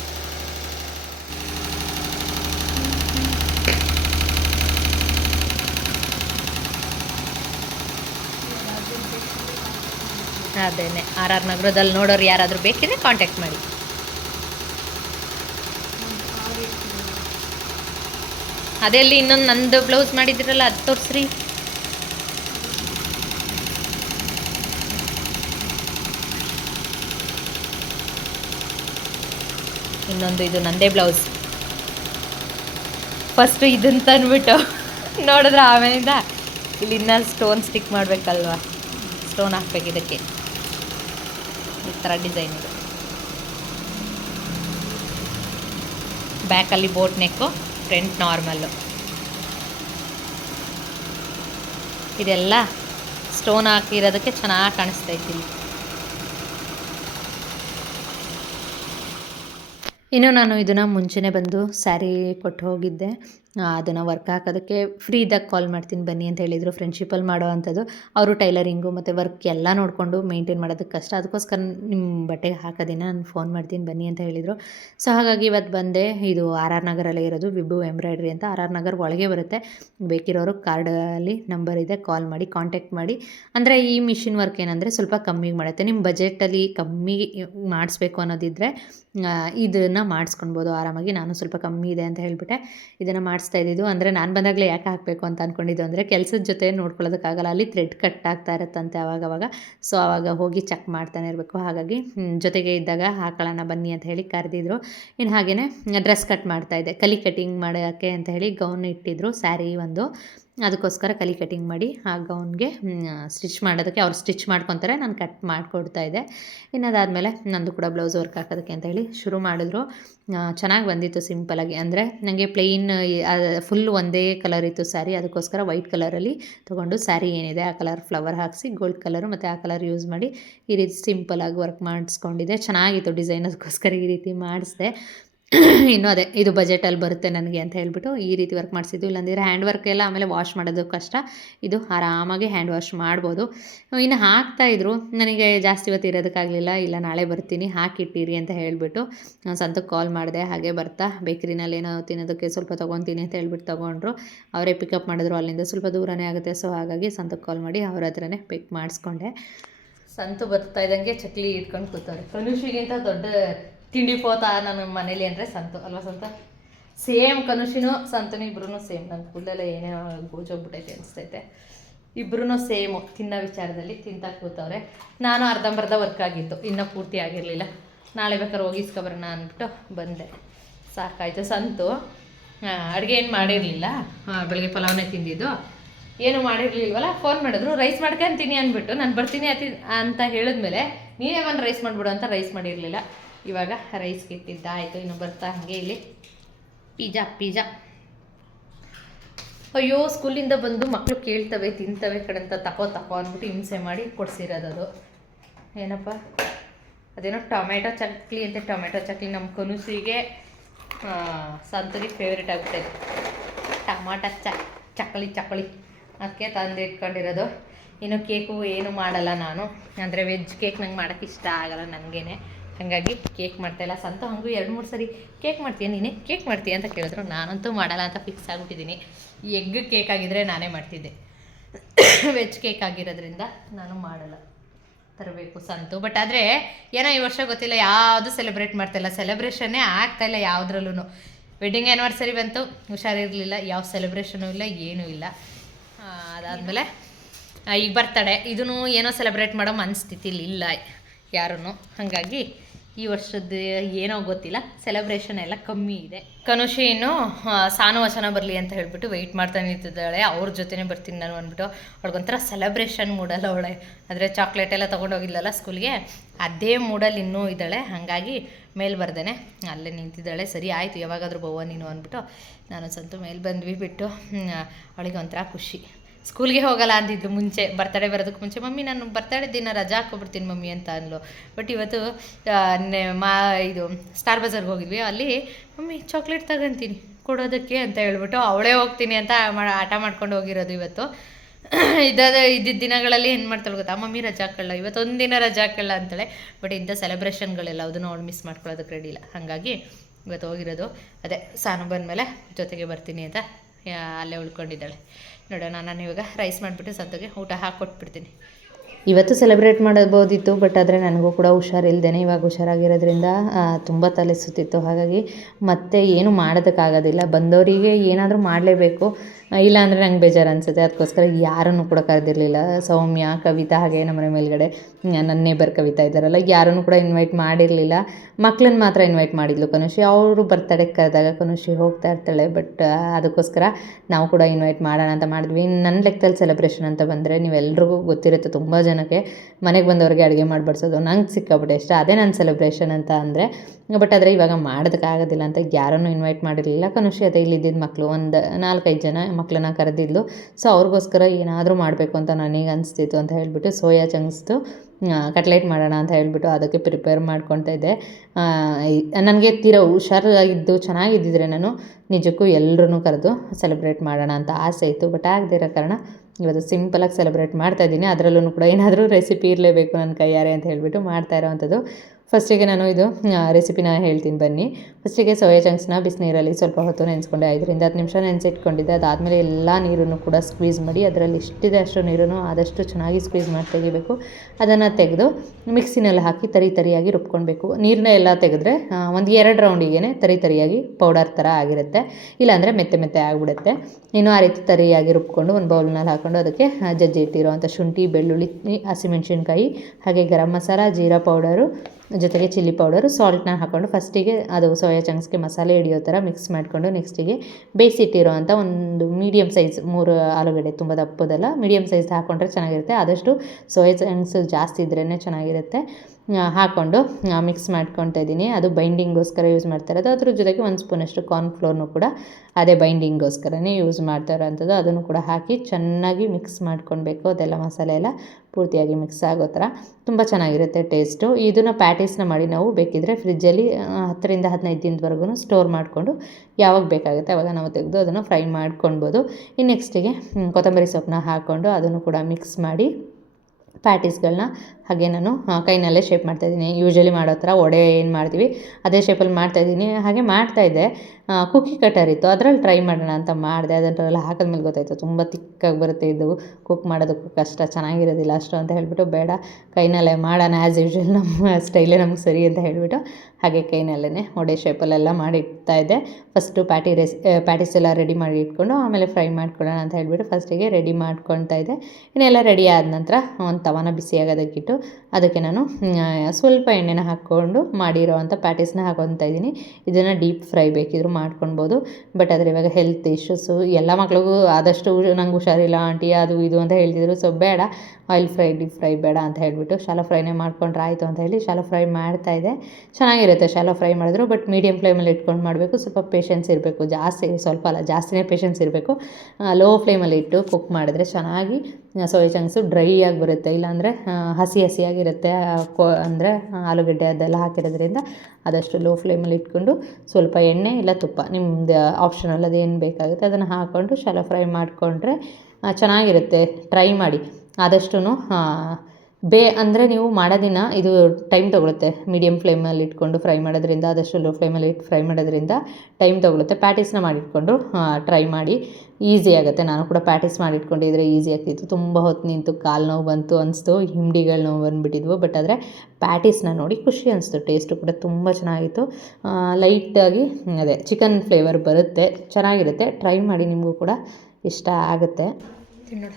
Speaker 1: ಅದೇನೆ, ಆರ್ ಆರ್ ನಗರದಲ್ಲಿ ನೋಡೋರು ಯಾರಾದರೂ ಬೇಕಿದ್ರೆ ಕಾಂಟ್ಯಾಕ್ಟ್ ಮಾಡಿ. ಅದೆಲ್ಲಿ ಇನ್ನೊಂದು ನಂದು ಬ್ಲೌಸ್ ಮಾಡಿದ್ರಲ್ಲ, ಅದು ತೋರಿಸ್ರಿ. ಇನ್ನೊಂದು ಇದು ನಂದೇ ಬ್ಲೌಸ್ ಫಸ್ಟು ಇದನ್ನ ತಂದ್ಬಿಟ್ಟು ನೋಡಿದ್ರೆ ಆಮೇಲಿಂದ ಇಲ್ಲಿ ಇನ್ನೊಂದು ಸ್ಟೋನ್ ಸ್ಟಿಕ್ ಮಾಡಬೇಕಲ್ವಾ? ಸ್ಟೋನ್ ಹಾಕ್ಬೇಕು ಇದಕ್ಕೆ. ಥರ ಡಿಸೈನ್ ಇದೆ. ಬ್ಯಾಕಲ್ಲಿ ಬೋಟ್ ನೆಕ್ಕು, ಫ್ರಂಟ್ ನಾರ್ಮಲ್ಲು. ಇದೆಲ್ಲ ಸ್ಟೋನ್ ಹಾಕಿರೋದಕ್ಕೆ ಚೆನ್ನಾಗಿ ಕಾಣಿಸ್ತೈತಿ ಇನ್ನು ನಾನು ಇದನ್ನು ಮುಂಚೆನೇ ಬಂದು ಸ್ಯಾರಿ ಕೊಟ್ಟು ಹೋಗಿದ್ದೆ. ಅದನ್ನು ವರ್ಕ್ ಹಾಕೋದಕ್ಕೆ ಫ್ರೀ ಇದ್ದಾಗ ಕಾಲ್ ಮಾಡ್ತೀನಿ, ಬನ್ನಿ ಅಂತ ಹೇಳಿದರು. ಫ್ರೆಂಡ್ಶಿಪ್ಪಲ್ಲಿ ಮಾಡೋ ಅಂಥದ್ದು. ಅವರು ಟೈಲರಿಂಗು ಮತ್ತು ವರ್ಕ್ ಎಲ್ಲ ನೋಡಿಕೊಂಡು ಮೇಂಟೈನ್ ಮಾಡೋದಕ್ಕೆ ಕಷ್ಟ. ಅದಕ್ಕೋಸ್ಕರ ನಿಮ್ಮ ಬಟ್ಟೆಗೆ ಹಾಕೋದಿನ ನಾನು ಫೋನ್ ಮಾಡ್ತೀನಿ, ಬನ್ನಿ ಅಂತ ಹೇಳಿದರು. ಸೊ ಹಾಗಾಗಿ ಇವತ್ತು ಬಂದೆ. ಇದು ಆರ್ ಆರ್ ನಗರಲ್ಲೇ ಇರೋದು, ವಿಭು ಎಂಬ್ರಾಯ್ಡ್ರಿ ಅಂತ. ಆರ್ ಆರ್ ನಗರ್ ಒಳಗೆ ಬರುತ್ತೆ. ಬೇಕಿರೋರು ಕಾರ್ಡಲ್ಲಿ ನಂಬರ್ ಇದೆ ಕಾಲ್ ಮಾಡಿ ಕಾಂಟ್ಯಾಕ್ಟ್ ಮಾಡಿ. ಅಂದರೆ ಈ ಮಿಷಿನ್ ವರ್ಕ್ ಏನಂದರೆ ಸ್ವಲ್ಪ ಕಮ್ಮಿಗೆ ಮಾಡುತ್ತೆ. ನಿಮ್ಮ ಬಜೆಟಲ್ಲಿ ಕಮ್ಮಿ ಮಾಡಿಸ್ಬೇಕು ಅನ್ನೋದಿದ್ದರೆ ಇದನ್ನು ಮಾಡಿಸ್ಕೊಳ್ಬೋದು ಆರಾಮಾಗಿ ನಾನು ಸ್ವಲ್ಪ ಕಮ್ಮಿ ಇದೆ ಅಂತ ಹೇಳಿಬಿಟ್ಟೆ. ಇದನ್ನು ಮಾಡಿಸ್ತಾ ಇದ್ದಿದ್ದು. ಅಂದರೆ ನಾನು ಬಂದಾಗಲೇ ಯಾಕೆ ಹಾಕಬೇಕು ಅಂತ ಅಂದ್ಕೊಂಡಿದ್ದು ಅಂದರೆ ಕೆಲಸದ ಜೊತೆ ನೋಡ್ಕೊಳ್ಳೋದಕ್ಕಾಗಲ್ಲ. ಅಲ್ಲಿ ಥ್ರೆಡ್ ಕಟ್ ಆಗ್ತಾ ಇರುತ್ತಂತೆ ಅವಾಗವಾಗ. ಸೊ ಆವಾಗ ಹೋಗಿ ಚೆಕ್ ಮಾಡ್ತಾನೆ ಇರಬೇಕು. ಹಾಗಾಗಿ ಜೊತೆಗೆ ಇದ್ದಾಗ ಹಾಕೊಳ್ಳೋಣ ಬನ್ನಿ ಅಂತ ಹೇಳಿ ಕರೆದಿದ್ರು. ಇನ್ನು ಹಾಗೆಯೇ ಡ್ರೆಸ್ ಕಟ್ ಮಾಡ್ತಾ ಇದ್ದೆ. ಕಲಿ ಕಟಿಂಗ್ ಮಾಡೋಕ್ಕೆ ಅಂತ ಹೇಳಿ ಗೌನ್ ಇಟ್ಟಿದ್ರು ಸ್ಯಾರಿ ಒಂದು. ಅದಕ್ಕೋಸ್ಕರ ಕಲಿ ಕಟಿಂಗ್ ಮಾಡಿ ಆ ಗೌನ್ಗೆ ಸ್ಟಿಚ್ ಮಾಡೋದಕ್ಕೆ ಅವ್ರು ಸ್ಟಿಚ್ ಮಾಡ್ಕೊತಾರೆ, ನಾನು ಕಟ್ ಮಾಡಿಕೊಡ್ತಾ ಇದ್ದೆ. ಇನ್ನದಾದಮೇಲೆ ನಂದು ಕೂಡ ಬ್ಲೌಸ್ ವರ್ಕ್ ಹಾಕೋದಕ್ಕೆ ಅಂತ ಹೇಳಿ ಶುರು ಮಾಡಿದ್ರು. ಚೆನ್ನಾಗಿ ಬಂದಿತ್ತು ಸಿಂಪಲಾಗಿ ಅಂದರೆ ನನಗೆ ಪ್ಲೈನ್ ಫುಲ್ ಒಂದೇ ಕಲರ್ ಇತ್ತು ಸ್ಯಾರಿ. ಅದಕ್ಕೋಸ್ಕರ ವೈಟ್ ಕಲರಲ್ಲಿ ತೊಗೊಂಡು ಸ್ಯಾರಿ ಏನಿದೆ ಆ ಕಲರ್ ಫ್ಲವರ್ ಹಾಕಿಸಿ, ಗೋಲ್ಡ್ ಕಲರು ಮತ್ತು ಆ ಕಲರ್ ಯೂಸ್ ಮಾಡಿ ಈ ರೀತಿ ಸಿಂಪಲಾಗಿ ವರ್ಕ್ ಮಾಡಿಸ್ಕೊಂಡಿದ್ದೆ. ಚೆನ್ನಾಗಿತ್ತು ಡಿಸೈನ್ ಅದಕ್ಕೋಸ್ಕರ ಈ ರೀತಿ ಮಾಡಿಸ್ದೆ. ಇನ್ನು ಅದೇ, ಇದು ಬಜೆಟಲ್ಲಿ ಬರುತ್ತೆ ನನಗೆ ಅಂತ ಹೇಳ್ಬಿಟ್ಟು ಈ ರೀತಿ ವರ್ಕ್ ಮಾಡಿಸಿದ್ದು. ಇಲ್ಲಾಂದರೆ ಹ್ಯಾಂಡ್ ವರ್ಕ್ ಎಲ್ಲ ಆಮೇಲೆ ವಾಶ್ ಮಾಡೋದು ಕಷ್ಟ. ಇದು ಆರಾಮಾಗಿ ಹ್ಯಾಂಡ್ ವಾಶ್ ಮಾಡ್ಬೋದು. ಇನ್ನು ಹಾಕ್ತಾಯಿದ್ರು ನನಗೆ ಜಾಸ್ತಿ ಹೊತ್ತು ಇರೋದಕ್ಕಾಗಲಿಲ್ಲ. ಇಲ್ಲ, ನಾಳೆ ಬರ್ತೀನಿ, ಹಾಕಿಟ್ಟಿರಿ ಅಂತ ಹೇಳಿಬಿಟ್ಟು ನಾನು ಸಂತಕ್ಕೆ ಕಾಲ್ ಮಾಡಿದೆ. ಹಾಗೆ ಬರ್ತಾ, ಬೇಕ್ರಿನಲ್ಲಿ ಏನೋ ತಿನ್ನೋದಕ್ಕೆ ಸ್ವಲ್ಪ ತೊಗೊತೀನಿ ಅಂತ ಹೇಳ್ಬಿಟ್ಟು ತೊಗೊಂಡ್ರು. ಅವರೇ ಪಿಕಪ್ ಮಾಡಿದ್ರು ಅಲ್ಲಿಂದ. ಸ್ವಲ್ಪ ದೂರನೇ ಆಗುತ್ತೆ ಸೊ ಹಾಗಾಗಿ ಸಂತಕ್ಕೆ ಕಾಲ್ ಮಾಡಿ ಅವ್ರ ಹತ್ರನೇ ಪಿಕ್ ಮಾಡಿಸ್ಕೊಂಡೆ. ಸಂತು ಬರ್ತಾ ಇದ್ದಂಗೆ ಚಕ್ಲಿ ಇಟ್ಕೊಂಡು ಕೂತವ್ರೆ. ಕನುಷಿಗಿಂತ ದೊಡ್ಡ ತಿಂಡಿ ಪೋತ ನನ್ನ ಮನೇಲಿ ಅಂದರೆ ಸಂತು, ಅಲ್ವಾ ಸಂತ? ಸೇಮ್ ಕನುಷಿನೂ, ಸಂತನು ಇಬ್ರು ಸೇಮ್. ನನ್ನ ಕೂದಲೆಲ್ಲ ಏನೇ ಗೋಜೋಗ್ಬಿಟ್ಟೈತೆ ಅನಿಸ್ತೈತೆ. ಇಬ್ರು ಸೇಮು, ತಿನ್ನೋ ವಿಚಾರದಲ್ಲಿ ತಿಂತಾ ಕೂತವ್ರೆ. ನಾನು ಅರ್ಧಂಬರ್ಧ ವರ್ಕ್ ಆಗಿತ್ತು, ಇನ್ನೂ ಪೂರ್ತಿ ಆಗಿರಲಿಲ್ಲ. ನಾಳೆ ಬೇಕಾದ್ರೆ ಹೋಗಿ ಇಸ್ಕೊಬರೋಣ ಅಂದ್ಬಿಟ್ಟು ಬಂದೆ. ಸಾಕಾಯಿತು ಸಂತು. ಅಡುಗೆ ಏನು ಮಾಡಿರಲಿಲ್ಲ. ಬೆಳಗ್ಗೆ ಪಲಾವ್ನೇ ತಿಂದಿದ್ದು. ಏನು ಮಾಡಿರಲಿಲ್ವಲ್ಲ ಫೋನ್ ಮಾಡಿದ್ರು. ರೈಸ್ ಮಾಡ್ಕೊಂತೀನಿ ಅಂದ್ಬಿಟ್ಟು ನಾನು ಬರ್ತೀನಿ ಅತಿ, ಅಂತ ಹೇಳಿದ್ಮೇಲೆ, ನೀನೇ ಒಂದು ರೈಸ್ ಮಾಡಿಬಿಡು ಅಂತ ರೈಸ್ ಮಾಡಿರಲಿಲ್ಲ. ಇವಾಗ ರೈಸ್ಗೆ ಇಟ್ಟಿದ್ದಾಯಿತು ಇನ್ನು ಬರ್ತಾ ಹಾಗೆ ಇಲ್ಲಿ. ಪಿಜ್ಜಾ ಪಿಜ್ಜಾ ಅಯ್ಯೋ ಸ್ಕೂಲಿಂದ ಬಂದು ಮಕ್ಕಳು ಕೇಳ್ತವೆ, ತಿಂತವೆ ಕಡೆಂತ ತಕೋ ತಕೋ ಅಂದ್ಬಿಟ್ಟು ಹಿಂಸೆ ಮಾಡಿ ಕೊಡ್ಸಿರೋದು ಅದು. ಏನಪ್ಪ? ಅದೇನೋ ಟೊಮೆಟೊ ಚಕ್ಲಿ ಅಂತ, ಟೊಮೆಟೊ ಚಕ್ಲಿ ನಮ್ಮ ಕನುಸಿಗೆ ಸಂತರಿ ಫೇವ್ರೇಟ್ ಆಗ್ಬಿಟ್ಟೈತೆ ಟಮಾಟ ಚ, ಚಕ್ಲಿ ಚಕ್ಲಿ. ಅದಕ್ಕೆ ತಂದು ಇಟ್ಕೊಂಡಿರೋದು. ಇನ್ನು ಕೇಕು ಏನು ಮಾಡಲ್ಲ ನಾನು. ಅಂದರೆ ವೆಜ್ ಕೇಕ್ ನಂಗೆ ಮಾಡೋಕ್ಕೆ ಇಷ್ಟ ಆಗಲ್ಲ ನನಗೇನೆ ಹಾಗಾಗಿ ಕೇಕ್ ಮಾಡ್ತಾಯಿಲ್ಲ ಸಂತ ಹಂಗೂ ಎರಡು ಮೂರು ಸರಿ ಕೇಕ್ ಮಾಡ್ತೀಯ ನೀನೇ? ಕೇಕ್ ಮಾಡ್ತೀಯ ಅಂತ ಕೇಳಿದ್ರು. ನಾನಂತೂ ಮಾಡಲ್ಲ ಅಂತ ಫಿಕ್ಸ್ ಆಗಿಬಿಟ್ಟಿದ್ದೀನಿ. ಎಗ್ ಕೇಕ್ ಆಗಿದ್ರೆ ನಾನೇ ಮಾಡ್ತಿದ್ದೆ. ವೆಜ್ ಕೇಕ್ ಆಗಿರೋದ್ರಿಂದ ನಾನು ಮಾಡಲ್ಲ. ತರಬೇಕು ಸಂತು. ಬಟ್ ಆದರೆ ಏನೋ ಈ ವರ್ಷ ಗೊತ್ತಿಲ್ಲ, ಯಾವುದು ಸೆಲೆಬ್ರೇಟ್ ಮಾಡ್ತಾಯಿಲ್ಲ ಸೆಲೆಬ್ರೇಷನ್ನೇ ಆಗ್ತಾಯಿಲ್ಲ ಯಾವುದ್ರಲ್ಲೂ ವೆಡ್ಡಿಂಗ್ ಆ್ಯನಿವರ್ಸರಿ ಬಂತು. ಹುಷಾರಿರಲಿಲ್ಲ. ಯಾವ ಸೆಲೆಬ್ರೇಷನೂ ಇಲ್ಲ, ಏನೂ ಇಲ್ಲ. ಅದಾದಮೇಲೆ ಈಗ ಬರ್ತಡೆ. ಇದೂ ಏನೋ ಸೆಲೆಬ್ರೇಟ್ ಮಾಡೋ ಮನಸ್ಥಿತಿಲಿ ಇಲ್ಲ ಯಾರೂ ಹಾಗಾಗಿ ಈ ವರ್ಷದ ಏನೋ ಗೊತ್ತಿಲ್ಲ. ಸೆಲೆಬ್ರೇಷನ್ ಎಲ್ಲ ಕಮ್ಮಿ ಇದೆ. ಕನುಷಿ ಇನ್ನು ಆ, ಸಾನು ವಚನ ಬರಲಿ ಅಂತ ಹೇಳಿಬಿಟ್ಟು ವೆಯ್ಟ್ ಮಾಡ್ತಾ ನಿಂತಿದ್ದಾಳೆ. ಅವ್ರ ಜೊತೆನೇ ಬರ್ತೀನಿ ನಾನು ಅಂದ್ಬಿಟ್ಟು ಅವ್ಳಿಗೊಂಥರ ಸೆಲೆಬ್ರೇಷನ್ ಮೂಡಲ್ಲ ಅವಳೆ. ಅಂದರೆ ಚಾಕ್ಲೇಟ್ ಎಲ್ಲ ತೊಗೊಂಡೋಗಿಲ್ಲಲ್ಲ ಸ್ಕೂಲ್ಗೆ ಅದೇ ಮೂಡಲ್ಲಿ ಇನ್ನೂ ಇದ್ದಾಳೆ. ಹಾಗಾಗಿ ಮೇಲೆ ಬರ್ದೇನೆ. ಅಲ್ಲೇ ನಿಂತಿದ್ದಾಳೆ. ಸರಿ ಆಯಿತು ಯಾವಾಗಾದರೂ ಬವ್ವ ನೀನು ಅಂದ್ಬಿಟ್ಟು ನಾನು ಸಂತು ಮೇಲೆ ಬಂದ್ವಿ ಬಿಟ್ಟು ಅವಳಿಗೆ ಒಂಥರ ಖುಷಿ. ಸ್ಕೂಲ್ಗೆ ಹೋಗಲ್ಲ ಅಂದಿದ್ದು ಮುಂಚೆ ಬರ್ತಡೇ ಬರೋದಕ್ಕೆ ಮುಂಚೆ. ಮಮ್ಮಿ, ನಾನು ಬರ್ತಡೇ ದಿನ ರಜಾ ಹಾಕ್ಕೊಬಿಡ್ತೀನಿ ಮಮ್ಮಿ ಅಂತ ಅಂದ್ಲು. ಬಟ್ ಇವತ್ತು ಮಾ, ಇದು ಸ್ಟಾರ್ ಬಜಾರ್ಗೆ ಹೋಗಿದ್ವಿ. ಅಲ್ಲಿ, ಮಮ್ಮಿ ಚಾಕ್ಲೇಟ್ ತಗೊಂತೀನಿ, ಕೊಡೋದಕ್ಕೆ ಅಂತ ಹೇಳ್ಬಿಟ್ಟು ಅವಳೇ ಹೋಗ್ತೀನಿ ಅಂತ ಆಟ ಮಾಡ್ಕೊಂಡು ಹೋಗಿರೋದು ಇವತ್ತು. [clears throat] ಇದಾದ ಇದ್ದಿದ್ದ ದಿನಗಳಲ್ಲಿ ಏನು ಮಾಡ್ತಾಳೆ ಗೊತ್ತಾ? ಮಮ್ಮಿ, ರಜಾ ಹಾಕೊಳ್ಳ ಇವತ್ತೊಂದು ದಿನ ರಜಾ ಹಾಕೊಳ್ಳ ಅಂತಾಳೆ. ಬಟ್ ಇಂಥ ಸೆಲೆಬ್ರೇಷನ್ಗಳೆಲ್ಲ ಅದನ್ನು ಅವಳು ಮಿಸ್ ಮಾಡ್ಕೊಳ್ಳೋದಕ್ಕೆ ರೆಡಿ ಇಲ್ಲ. ಹಾಗಾಗಿ ಇವತ್ತು ಹೋಗಿರೋದು. ಅದೇ, ಸಾನು ಬಂದಮೇಲೆ ಜೊತೆಗೆ ಬರ್ತೀನಿ ಅಂತ ಅಲ್ಲೇ ಉಳ್ಕೊಂಡಿದ್ದಾಳೆ. ನೋಡೋಣ, ನಾನು ಇವಾಗ ರೈಸ್ ಮಾಡಿಬಿಟ್ಟು ಸದ್ಯಕ್ಕೆ ಊಟ ಹಾಕ್ಕೊಟ್ಬಿಡ್ತೀನಿ ಇವತ್ತು ಸೆಲೆಬ್ರೇಟ್ ಮಾಡಬಹುದಿತ್ತು ಬಟ್ ಆದರೆ ನನಗೂ ಕೂಡ ಹುಷಾರಿಲ್ದೇನೆ ಇವಾಗ ಹುಷಾರಾಗಿರೋದ್ರಿಂದ ತುಂಬ ತಲೆಸುತ್ತಿತ್ತು. ಹಾಗಾಗಿ ಮತ್ತೆ ಏನು ಮಾಡೋದಕ್ಕಾಗೋದಿಲ್ಲ. ಬಂದವರಿಗೆ ಏನಾದರೂ ಮಾಡಲೇಬೇಕು. ಇಲ್ಲ ಅಂದರೆ ನಂಗೆ ಬೇಜಾರು ಅನಿಸುತ್ತೆ. ಅದಕ್ಕೋಸ್ಕರ ಯಾರನ್ನು ಕೂಡ ಕರೆದಿರಲಿಲ್ಲ. ಸೌಮ್ಯ, ಕವಿತಾ ಹಾಗೆ ನಮ್ಮನೆ ಮೇಲ್ಗಡೆ ನನ್ನ ನೇಬರ್ ಕವಿತಾ ಇದ್ದಾರಲ್ಲ, ಯಾರನ್ನು ಕೂಡ ಇನ್ವೈಟ್ ಮಾಡಿರಲಿಲ್ಲ. ಮಕ್ಳನ್ನ ಮಾತ್ರ ಇನ್ವೈಟ್ ಮಾಡಿದ್ಲು ಕನುಷಿ. ಅವರು ಬರ್ತಡೆಗೆ ಕರೆದಾಗ ಕನುಷಿ ಹೋಗ್ತಾ ಇರ್ತಾಳೆ ಬಟ್ ಅದಕ್ಕೋಸ್ಕರ ನಾವು ಕೂಡ ಇನ್ವೈಟ್ ಮಾಡೋಣ ಅಂತ ಮಾಡಿದ್ವಿ. ನನ್ನ ಲೆಕ್ಕದಲ್ಲಿ ಸೆಲೆಬ್ರೇಷನ್ ಅಂತ ಬಂದರೆ ನೀವೆಲ್ರಿಗೂ ಗೊತ್ತಿರುತ್ತೆ ತುಂಬ ಜನಕ್ಕೆ ಮನೆಗೆ ಬಂದವ್ರಿಗೆ ಅಡುಗೆ ಮಾಡಿ ಬಡಿಸೋದು ನಂಗೆ ಸಿಕ್ಕಾಬಿಟ್ಟೆ ಇಷ್ಟ. ಅದೇ ನನ್ನ ಸೆಲೆಬ್ರೇಷನ್ ಅಂತ ಅಂದರೆ ಬಟ್ ಆದರೆ ಇವಾಗ ಮಾಡೋದಕ್ಕಾಗೋದಿಲ್ಲ ಅಂತ ಯಾರನ್ನು ಇನ್ವೈಟ್ ಮಾಡಿರಲಿಲ್ಲ. ಕನುಷಿ ಅದೇ ಇಲ್ಲಿದ್ದಿದ್ದ ಮಕ್ಕಳು ಒಂದು ನಾಲ್ಕೈದು ಜನ ಮಕ್ಕಳನ್ನ ಕರೆದಿದ್ಲು. ಸೊ ಅವ್ರಿಗೋಸ್ಕರ ಏನಾದರೂ ಮಾಡಬೇಕು ಅಂತ ನನಗೆ ಅನಿಸ್ತಿತ್ತು ಅಂತ ಹೇಳಿಬಿಟ್ಟು ಸೋಯಾ ಚಂಕ್ಸ್ದು ಕಟ್ಲೆಟ್ ಮಾಡೋಣ ಅಂತ ಹೇಳಿಬಿಟ್ಟು ಅದಕ್ಕೆ ಪ್ರಿಪೇರ್ ಮಾಡ್ಕೊತಾ ಇದ್ದೆ. ನನಗೆ ತೀರ ಹುಷಾರಾಗಿದ್ದು, ಚೆನ್ನಾಗಿದ್ದಿದ್ರೆ ನಾನು ನಿಜಕ್ಕೂ ಎಲ್ಲರೂ ಕರೆದು ಸೆಲೆಬ್ರೇಟ್ ಮಾಡೋಣ ಅಂತ ಆಸೆ ಇತ್ತು. ಬಟ್ ಆಗದೇ ಇರೋ ಕಾರಣ ಇವತ್ತು ಸಿಂಪಲಾಗಿ ಸೆಲೆಬ್ರೇಟ್ ಮಾಡ್ತಾ ಇದ್ದೀನಿ. ಅದರಲ್ಲೂ ಕೂಡ ಏನಾದರೂ ರೆಸಿಪಿ ಇರಲೇಬೇಕು ನನ್ನ ಕೈಯಾರೆ ಅಂತ ಹೇಳಿಬಿಟ್ಟು ಮಾಡ್ತಾ ಇರೋವಂಥದ್ದು. ಫಸ್ಟಿಗೆ ನಾನು ಇದು ರೆಸಿಪಿನ ಹೇಳ್ತೀನಿ ಬನ್ನಿ. ಫಸ್ಟಿಗೆ ಸೋಯಾ ಚಂಕ್ಸ್ನ ಬಿಸಿನೀರಲ್ಲಿ ಸ್ವಲ್ಪ ಹೊತ್ತು ನೆನೆಸ್ಕೊಂಡೆ. ಐದರಿಂದ ಹತ್ತು ನಿಮಿಷ ನೆನೆಸಿಟ್ಕೊಂಡಿದ್ದೆ. ಅದಾದಮೇಲೆ ಎಲ್ಲ ನೀರನ್ನು ಕೂಡ ಸ್ಕ್ವೀಸ್ ಮಾಡಿ, ಅದರಲ್ಲಿ ಎಷ್ಟಿದೆ ಅಷ್ಟು ನೀರನ್ನು ಆದಷ್ಟು ಚೆನ್ನಾಗಿ ಸ್ಕ್ವೀಸ್ ಮಾಡಿ ತೆಗಿಬೇಕು. ಅದನ್ನು ತೆಗೆದು ಮಿಕ್ಸಿನಲ್ಲಿ ಹಾಕಿ ತರಿ ತರಿಯಾಗಿ ರುಬ್ಕೊಳ್ಬೇಕು. ನೀರನ್ನ ಎಲ್ಲ ತೆಗೆದ್ರೆ ಒಂದು ಎರಡು ರೌಂಡಿಗೆ ತರಿ ತರಿಯಾಗಿ ಪೌಡರ್ ಥರ ಆಗಿರುತ್ತೆ. ಇಲ್ಲಾಂದರೆ ಮೆತ್ತೆ ಮೆತ್ತೆ ಆಗಿಬಿಡುತ್ತೆ. ಇನ್ನು ಆ ರೀತಿ ತರಿಯಾಗಿ ರುಬ್ಕೊಂಡು ಒಂದು ಬೌಲ್ನಲ್ಲಿ ಹಾಕ್ಕೊಂಡು ಅದಕ್ಕೆ ಜಜ್ಜಿ ಇಟ್ಟಿರುವಂಥ ಶುಂಠಿ, ಬೆಳ್ಳುಳ್ಳಿ, ಹಸಿಮೆಣಸಿನ್ಕಾಯಿ, ಹಾಗೆ ಗರಂ ಮಸಾಲ, ಜೀರಾ ಪೌಡರು ಜೊತೆಗೆ ಚಿಲ್ಲಿ ಪೌಡರು ಸಾಲ್ಟ್ನ ಹಾಕ್ಕೊಂಡು ಫಸ್ಟಿಗೆ ಅದು ಸೋಯಾ ಚಂಕ್ಸ್ಗೆ ಮಸಾಲೆ ಹಿಡಿಯೋ ಥರ ಮಿಕ್ಸ್ ಮಾಡಿಕೊಂಡು ನೆಕ್ಸ್ಟಿಗೆ ಬೇಯಿಸಿಟ್ಟಿರೋವಂಥ ಒಂದು ಮೀಡಿಯಮ್ ಸೈಜ್ ಮೂರು ಆಲೂಗಡ್ಡೆ ತುಂಬ ದಪ್ಪದಲ್ಲ ಮೀಡಿಯಮ್ ಸೈಜ್ ಹಾಕ್ಕೊಂಡ್ರೆ ಚೆನ್ನಾಗಿರುತ್ತೆ. ಆದಷ್ಟು ಸೋಯಾ ಚಂಕ್ಸ್ ಜಾಸ್ತಿ ಇದ್ರೇ ಚೆನ್ನಾಗಿರುತ್ತೆ. ಹಾಕ್ಕೊಂಡು ಮಿಕ್ಸ್ ಮಾಡ್ಕೊತಾ ಇದ್ದೀನಿ. ಅದು ಬೈಂಡಿಂಗ್ಗೋಸ್ಕರ ಯೂಸ್ ಮಾಡ್ತಾ ಇರೋದು ಅದ್ರ ಜೊತೆಗೆ ಒಂದು ಸ್ಪೂನಷ್ಟು ಕಾರ್ನ್ಫ್ಲೋರ್ನು ಕೂಡ ಅದೇ ಬೈಂಡಿಂಗ್ಗೋಸ್ಕರನೇ ಯೂಸ್ ಮಾಡ್ತಾ ಇರೋವಂಥದ್ದು ಅದನ್ನು ಕೂಡ ಹಾಕಿ ಚೆನ್ನಾಗಿ ಮಿಕ್ಸ್ ಮಾಡ್ಕೊಳ್ಬೇಕು. ಅದೆಲ್ಲ ಮಸಾಲೆ ಎಲ್ಲ ಪೂರ್ತಿಯಾಗಿ ಮಿಕ್ಸ್ ಆಗೋ ಥರ. ತುಂಬ ಚೆನ್ನಾಗಿರುತ್ತೆ ಟೇಸ್ಟು ಇದನ್ನು ಪ್ಯಾಟೀಸ್ನ ಮಾಡಿ ನಾವು ಬೇಕಿದ್ದರೆ ಫ್ರಿಜ್ಜಲ್ಲಿ ಹತ್ತರಿಂದ ಹದಿನೈದು ದಿನದವರೆಗೂ ಸ್ಟೋರ್ ಮಾಡಿಕೊಂಡು ಯಾವಾಗ ಬೇಕಾಗುತ್ತೆ ಅವಾಗ ನಾವು ತೆಗೆದು ಅದನ್ನು ಫ್ರೈ ಮಾಡ್ಕೊಳ್ಬೋದು. ಇನ್ನು ನೆಕ್ಸ್ಟಿಗೆ ಕೊತ್ತಂಬರಿ ಸೊಪ್ಪನ್ನ ಹಾಕ್ಕೊಂಡು ಅದನ್ನು ಕೂಡ ಮಿಕ್ಸ್ ಮಾಡಿ ಪ್ಯಾಟೀಸ್ಗಳನ್ನ ಹಾಗೆ ನಾನು ಕೈನಲ್ಲೇ ಶೇಪ್ ಮಾಡ್ತಾಯಿದ್ದೀನಿ ಯೂಶ್ವಲಿ ಮಾಡೋ ಥರ ವಡೆ ಏನು ಮಾಡ್ತೀವಿ, ಅದೇ ಶೇಪಲ್ಲಿ ಮಾಡ್ತಾಯಿದ್ದೀನಿ ಹಾಗೆ ಮಾಡ್ತಾಯಿದ್ದೆ ಕುಕ್ಕಿ ಕಟರ್ ಇತ್ತು. ಅದರಲ್ಲಿ ಟ್ರೈ ಮಾಡೋಣ ಅಂತ ಮಾಡಿದೆ. ಅದನ್ನೆಲ್ಲ ಹಾಕಿದ್ಮೇಲೆ ಗೊತ್ತಾಯಿತು. ತುಂಬ ತಿಕ್ಕಾಗಿ ಬರುತ್ತೆ ಇದು. ಕುಕ್ ಮಾಡೋದಕ್ಕೂ ಕಷ್ಟ. ಚೆನ್ನಾಗಿರೋದಿಲ್ಲ ಅಷ್ಟು ಅಂತ ಹೇಳಿಬಿಟ್ಟು ಬೇಡ. ಕೈನಲ್ಲೇ ಮಾಡೋಣ ಆ್ಯಸ್ ಯೂಶ್ವಲ್ ನಮ್ಮ ಸ್ಟೈಲೇ ನಮ್ಗೆ ಸರಿ ಅಂತ ಹೇಳಿಬಿಟ್ಟು ಹಾಗೆ ಕೈನಲ್ಲೇ ಒಡೆ ಶೇಪಲ್ಲೆಲ್ಲ ಮಾಡಿಡ್ತಾ ಇದ್ದೆ. ಫಸ್ಟು ಪ್ಯಾಟಿ ರೆಸ್ ಪ್ಯಾಟೀಸ್ ಎಲ್ಲ ರೆಡಿ ಮಾಡಿ ಇಟ್ಕೊಂಡು ಆಮೇಲೆ ಫ್ರೈ ಮಾಡ್ಕೊಳ್ಳೋಣ ಅಂತ ಹೇಳಿಬಿಟ್ಟು ಫಸ್ಟಿಗೆ ರೆಡಿ ಮಾಡ್ಕೊಳ್ತಾ ಇದ್ದೆ. ಇನ್ನೆಲ್ಲ ರೆಡಿ ಆದ ನಂತರ ಒಂದು ತವನ ಬಿಸಿ ಆಗೋದಕ್ಕಿಟ್ಟು ಅದಕ್ಕೆ ನಾನು ಸ್ವಲ್ಪ ಎಣ್ಣೆನ ಹಾಕ್ಕೊಂಡು ಮಾಡಿರೋವಂಥ ಪ್ಯಾಟೀಸ್ನ ಹಾಕೊತಾ ಇದ್ದೀನಿ. ಇದನ್ನು ಡೀಪ್ ಫ್ರೈ ಬೇಕಿದ್ರು ಮಾಡ್ಕೊಳ್ಬೋದು. ಬಟ್ ಆದರೆ ಇವಾಗ ಹೆಲ್ತ್ ಇಶ್ಯೂಸು, ಎಲ್ಲ ಮಕ್ಳಿಗೂ ಆದಷ್ಟು ನಂಗೆ ಹುಷಾರಿಲ್ಲ, ಆಂಟಿ, ಅದು ಇದು ಅಂತ ಹೇಳ್ತಿದ್ರು. ಸೊ, ಬೇಡ, ಆಯಿಲ್ ಫ್ರೈ, ಡೀಪ್ ಫ್ರೈ ಬೇಡ ಅಂತ ಹೇಳಿಬಿಟ್ಟು ಶಾಲೋ ಫ್ರೈನೇ ಮಾಡ್ಕೊಂಡ್ರೆ ಆಯಿತು ಅಂತ ಹೇಳಿ ಶಾಲೋ ಫ್ರೈ ಮಾಡ್ತಾಯಿದ್ದೆ ಚೆನ್ನಾಗಿರುತ್ತೆ ಶಾಲೋ ಫ್ರೈ ಮಾಡಿದ್ರು, ಬಟ್ ಮೀಡಿಯಮ್ ಫ್ಲೇಮಲ್ಲಿ ಇಟ್ಕೊಂಡು ಮಾಡಬೇಕು. ಸ್ವಲ್ಪ ಪೇಷನ್ಸ್ ಇರಬೇಕು, ಜಾಸ್ತಿ, ಸ್ವಲ್ಪ ಅಲ್ಲ, ಜಾಸ್ತಿನೇ ಪೇಷನ್ಸ್ ಇರಬೇಕು. ಲೋ ಫ್ಲೇಮಲ್ಲಿ ಇಟ್ಟು ಕುಕ್ ಮಾಡಿದ್ರೆ ಚೆನ್ನಾಗಿ ಸೋಯಾ ಚಂಕ್ಸು ಡ್ರೈ ಆಗಿ ಬರುತ್ತೆ. ಇಲ್ಲಾಂದರೆ ಹಸಿ ಹಸಿಯಾಗಿರುತ್ತೆ. ಕೊ, ಅಂದರೆ ಆಲೂಗಡ್ಡೆ ಅದೆಲ್ಲ ಹಾಕಿರೋದ್ರಿಂದ ಆದಷ್ಟು ಲೋ ಫ್ಲೇಮಲ್ಲಿ ಇಟ್ಕೊಂಡು ಸ್ವಲ್ಪ ಎಣ್ಣೆ ಇಲ್ಲ ತುಪ್ಪ ನಿಮ್ಮದು ಆಪ್ಷನಲ್ ಅದೇನು ಬೇಕಾಗುತ್ತೆ ಅದನ್ನು ಹಾಕ್ಕೊಂಡು ಶಾಲೋ ಫ್ರೈ ಮಾಡಿಕೊಂಡ್ರೆ ಚೆನ್ನಾಗಿರುತ್ತೆ. ಟ್ರೈ ಮಾಡಿ. ಆದಷ್ಟು ಬೇ ಅಂದರೆ ನೀವು ಮಾಡೋದಿನ ಇದು ಟೈಮ್ ತೊಗೊಳುತ್ತೆ. ಮೀಡಿಯಮ್ ಫ್ಲೇಮಲ್ಲಿ ಇಟ್ಕೊಂಡು ಫ್ರೈ ಮಾಡೋದ್ರಿಂದ ಆದಷ್ಟು ಲೋ ಫ್ಲೇಮಲ್ಲಿ ಇಟ್ಟು ಫ್ರೈ ಮಾಡೋದ್ರಿಂದ ಟೈಮ್ ತೊಗೊಳುತ್ತೆ. ಪ್ಯಾಟೀಸ್ನ ಮಾಡಿಟ್ಕೊಂಡು ಟ್ರೈ ಮಾಡಿ. ಈಸಿ ಆಗುತ್ತೆ. ನಾನು ಕೂಡ ಪ್ಯಾಟೀಸ್ ಮಾಡಿಟ್ಕೊಂಡಿದ್ರೆ ಈಸಿ ಆಗ್ತಿತ್ತು. ತುಂಬ ಹೊತ್ತು ನಿಂತು ಕಾಲು ನೋವು ಬಂತು ಅನಿಸ್ತು. ಹಿಂಡಿಗಳು ನೋವು ಬಂದುಬಿಟ್ಟಿದ್ವು. ಬಟ್ ಆದರೆ ಪ್ಯಾಟೀಸ್ನ ನೋಡಿ ಖುಷಿ ಅನಿಸ್ತು. ಟೇಸ್ಟು ಕೂಡ ತುಂಬ ಚೆನ್ನಾಗಿತ್ತು. ಲೈಟಾಗಿ ಅದೇ ಚಿಕನ್ ಫ್ಲೇವರ್ ಬರುತ್ತೆ. ಚೆನ್ನಾಗಿರುತ್ತೆ. ಟ್ರೈ ಮಾಡಿ ನಿಮಗೂ ಕೂಡ ಇಷ್ಟ ಆಗುತ್ತೆ. ತಿನ್ನೋಣ.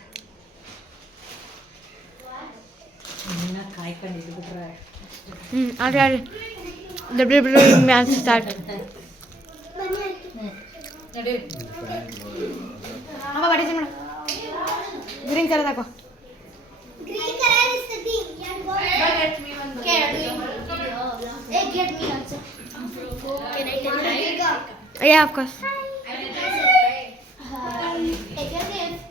Speaker 5: ಹ್ಞೂ ಅದೇ ಅದೇ ಡಬ್ಲ್ಯೂ ಡಬ್ಲ್ಯೂ ಮ್ಯಾಚ್ ಸ್ಟಾರ್ಟ್ ಅಮ್ಮ ಬಡಿಸಿ ಮೇಡಮ್ ಗ್ರೀನ್ ಕಲರ್ ಹಾಕೋ
Speaker 2: green colour is the thing Hey, get me also. Can I tell you?
Speaker 5: Yeah of course
Speaker 2: Take a gift.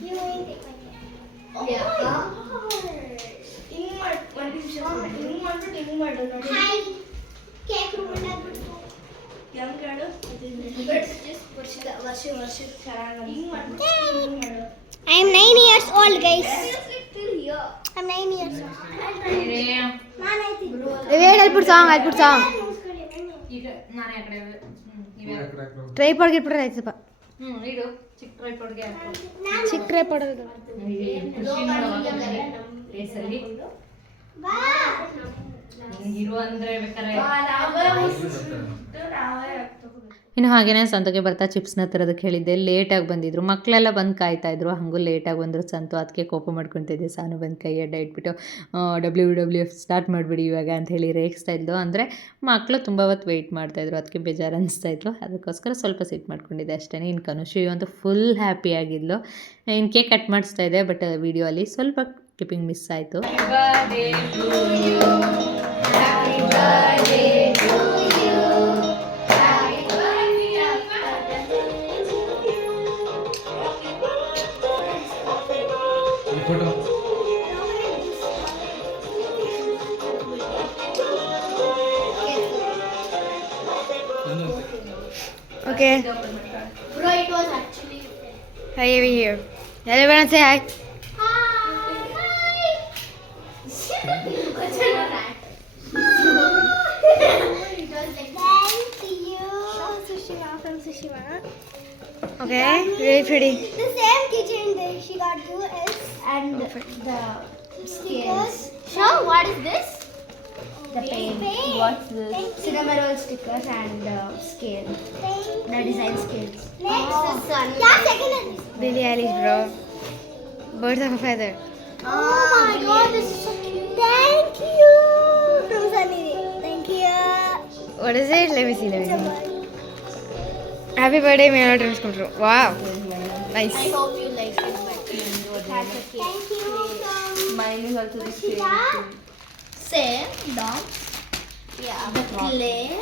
Speaker 2: You ain't take my gift. Oh yeah. ಹಿಂಗ್ ಮಾಡ್ ಒಂದ್ ನಿಮಿಷ ಹಿಂಗ್ ಮಾಡ್ಬಿಟ್ಟು ಹಿಂಗ್ ಮಾಡು ನೋಡಿ ಹಾಯ್ ಕೇಕ್ ರೂಮಲ್ಲಿ ಆಗ್ಬಿಟ್ಟು ಹೆಂಗ್ ಕಾಡು ವರ್ಷದ ವರ್ಷ ವರ್ಷ ಚೆನ್ನಾಗಿ ಹಿಂಗ್ ಮಾಡ್ಬಿಟ್ಟು ಹಿಂಗ್ ಮಾಡು I am 9 years old guys. I'm 9 years old. ನಾನು ಐತಿ
Speaker 5: ವೇಡ್ ಅಲ್ಬಿಟ್ಟು ಸಾಂಗ್ ಅಲ್ಬಿಟ್ಟು ಸಾಂಗ್
Speaker 1: ಈಗ ನಾನೇ ಆ ಕಡೆ
Speaker 5: ಟ್ರೈ ಪಡ್ ಗಿಟ್ಬಿಟ್ರೆ ಆಯ್ತು ಸ್ವಲ್ಪ
Speaker 1: ಹ್ಞೂ ಇಡು ಚಿಕ್ಕ ಟ್ರೈ ಪೌಡ್ಗೆ
Speaker 5: ಚಿಕ್ಕ ಟ್ರೈ ಪಡೋದು
Speaker 1: ಪ್ಲೇಸಲ್ಲಿ
Speaker 2: ಬಾ
Speaker 1: ಇರು ಅಂದರೆ ಇನ್ನು ಹಾಗೇನೆ ಸಂತಕ್ಕೆ ಬರ್ತಾ ಚಿಪ್ಸ್ನ ತರೋದಕ್ಕೆ ಹೇಳಿದ್ದೆ. ಲೇಟಾಗಿ ಬಂದಿದ್ರು. ಮಕ್ಕಳೆಲ್ಲ ಬಂದು ಕಾಯ್ತಾ ಇದ್ರು. ಹಾಗೂ ಲೇಟಾಗಿ ಬಂದರು. ಸಂತು ಅದಕ್ಕೆ ಕೋಪ ಮಾಡ್ಕೊತಿದ್ದೆ ಸಾನು ಬಂದು ಕೈ ಅಡ್ಡ ಇಟ್ಬಿಟ್ಟು ಡಬ್ಲ್ಯೂ ಡಬ್ಲ್ಯೂ ಎಫ್ ಸ್ಟಾರ್ಟ್ ಮಾಡಿಬಿಡಿ ಇವಾಗ ಅಂತ ಹೇಳಿ ರೇಗಿಸ್ತಾ ಇದ್ಲು. ಅಂದರೆ ಮಕ್ಕಳು ತುಂಬ ಹೊತ್ತು ವೆಯ್ಟ್ ಮಾಡ್ತಾಯಿದ್ರು ಅದಕ್ಕೆ ಬೇಜಾರು ಅನಿಸ್ತಾ ಇದ್ಲು. ಅದಕ್ಕೋಸ್ಕರ ಸ್ವಲ್ಪ ಸಿಟ್ ಮಾಡ್ಕೊಂಡಿದ್ದೆ ಅಷ್ಟೇ ಇನ್ನು ಕನುಷಿ ಅಂತೂ ಫುಲ್ ಹ್ಯಾಪಿಯಾಗಿದ್ಲು ಇನ್ನು ಕೇಕ್ ಕಟ್ ಮಾಡಿಸ್ತಾ ಇದೆ ಬಟ್ ವಿಡಿಯೋ ಅಲ್ಲಿ ಸ್ವಲ್ಪ ಕ್ಲಿಪ್ಪಿಂಗ್ ಮಿಸ್ ಆಯಿತು
Speaker 4: photo
Speaker 5: Okay.
Speaker 2: Bro, it was actually.
Speaker 5: Hi, over here. Everyone say hi.
Speaker 2: Hi.
Speaker 5: Okay. Very pretty.
Speaker 2: The same kitchen that she got you is and the scales. So what is this? The paint. What's this? Cinema roll stickers and uh, scale. The design scales. Next is Sunny. Yeah, second is.
Speaker 5: Billie Eilish, bro. Birds of a feather.
Speaker 2: Oh my god, this is so cute. Thank you Thank you.
Speaker 5: What is it? Let me see. Let me see. Happy birthday, my Dreams Come True. Wow. Nice.
Speaker 2: I hope you like it. Thank you. Mine is also the same. Same, down. Yeah, the clay.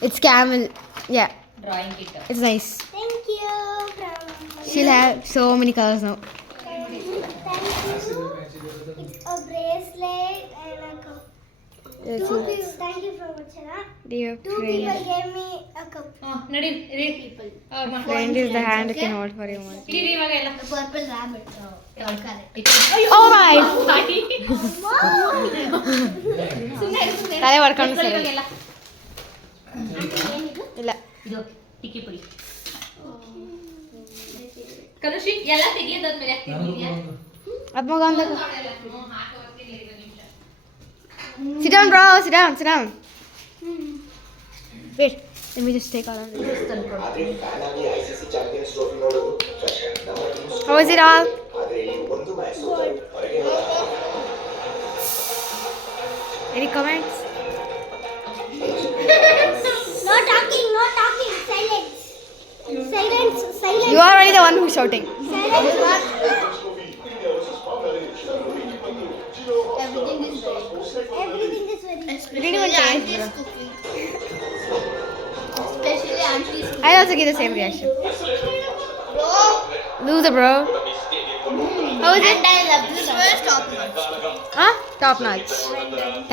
Speaker 5: It's camel. Yeah.
Speaker 1: Drawing kit.
Speaker 5: It's nice.
Speaker 2: Thank you.
Speaker 5: She'll have so many colors now.
Speaker 2: Bracelet and a cup. Two people. Thank you for watching. Huh?
Speaker 5: dear
Speaker 2: Two
Speaker 5: friend.
Speaker 2: people gave me a cup.
Speaker 1: ನಡಿ ಇರಿ
Speaker 2: People.
Speaker 5: Friend is the hand can hold for
Speaker 1: ಇವಾಗ ಎಲ್ಲ
Speaker 2: The purple rabbit. Oh, correct.
Speaker 5: Oh my! ತಲೆ ಹೊಡ್ಕೊಂಡು ಸರಿ
Speaker 1: ಇವಾಗೆಲ್ಲ
Speaker 5: ಇಲ್ಲ
Speaker 1: ಇದು ಟಿಕ್ಕಿ ಪುಡಿ ಕನುಷಿ ಎಲ್ಲ ತೆಗಿಯೋದಾದ್ಮೇಲೆ ಯಾಕೆ ತೆಗ್ದಿದ್ಯಾ?
Speaker 5: ಅಪ್ಪ ಮಗ ಅಂದಾಗ
Speaker 1: ಹ್ಮ್, ಹಾಕು ಬರ್ತೀನಿ, ಇರು ನಿಮಿಷ.
Speaker 5: Sit down, bro. Sit down. Sit down. Wait. Let me just take out of this. How is it all? Any comments?
Speaker 2: no talking, no talking, silence. Silence, silence.
Speaker 5: You are only the one who's shouting.
Speaker 2: Silence, Everything is very Everything is very
Speaker 5: Didn't even taste, bro.
Speaker 2: Especially auntie's
Speaker 5: I also give the same reaction. Loser, bro. How was it?
Speaker 2: And I love this first top notch.
Speaker 5: Huh? Top notch.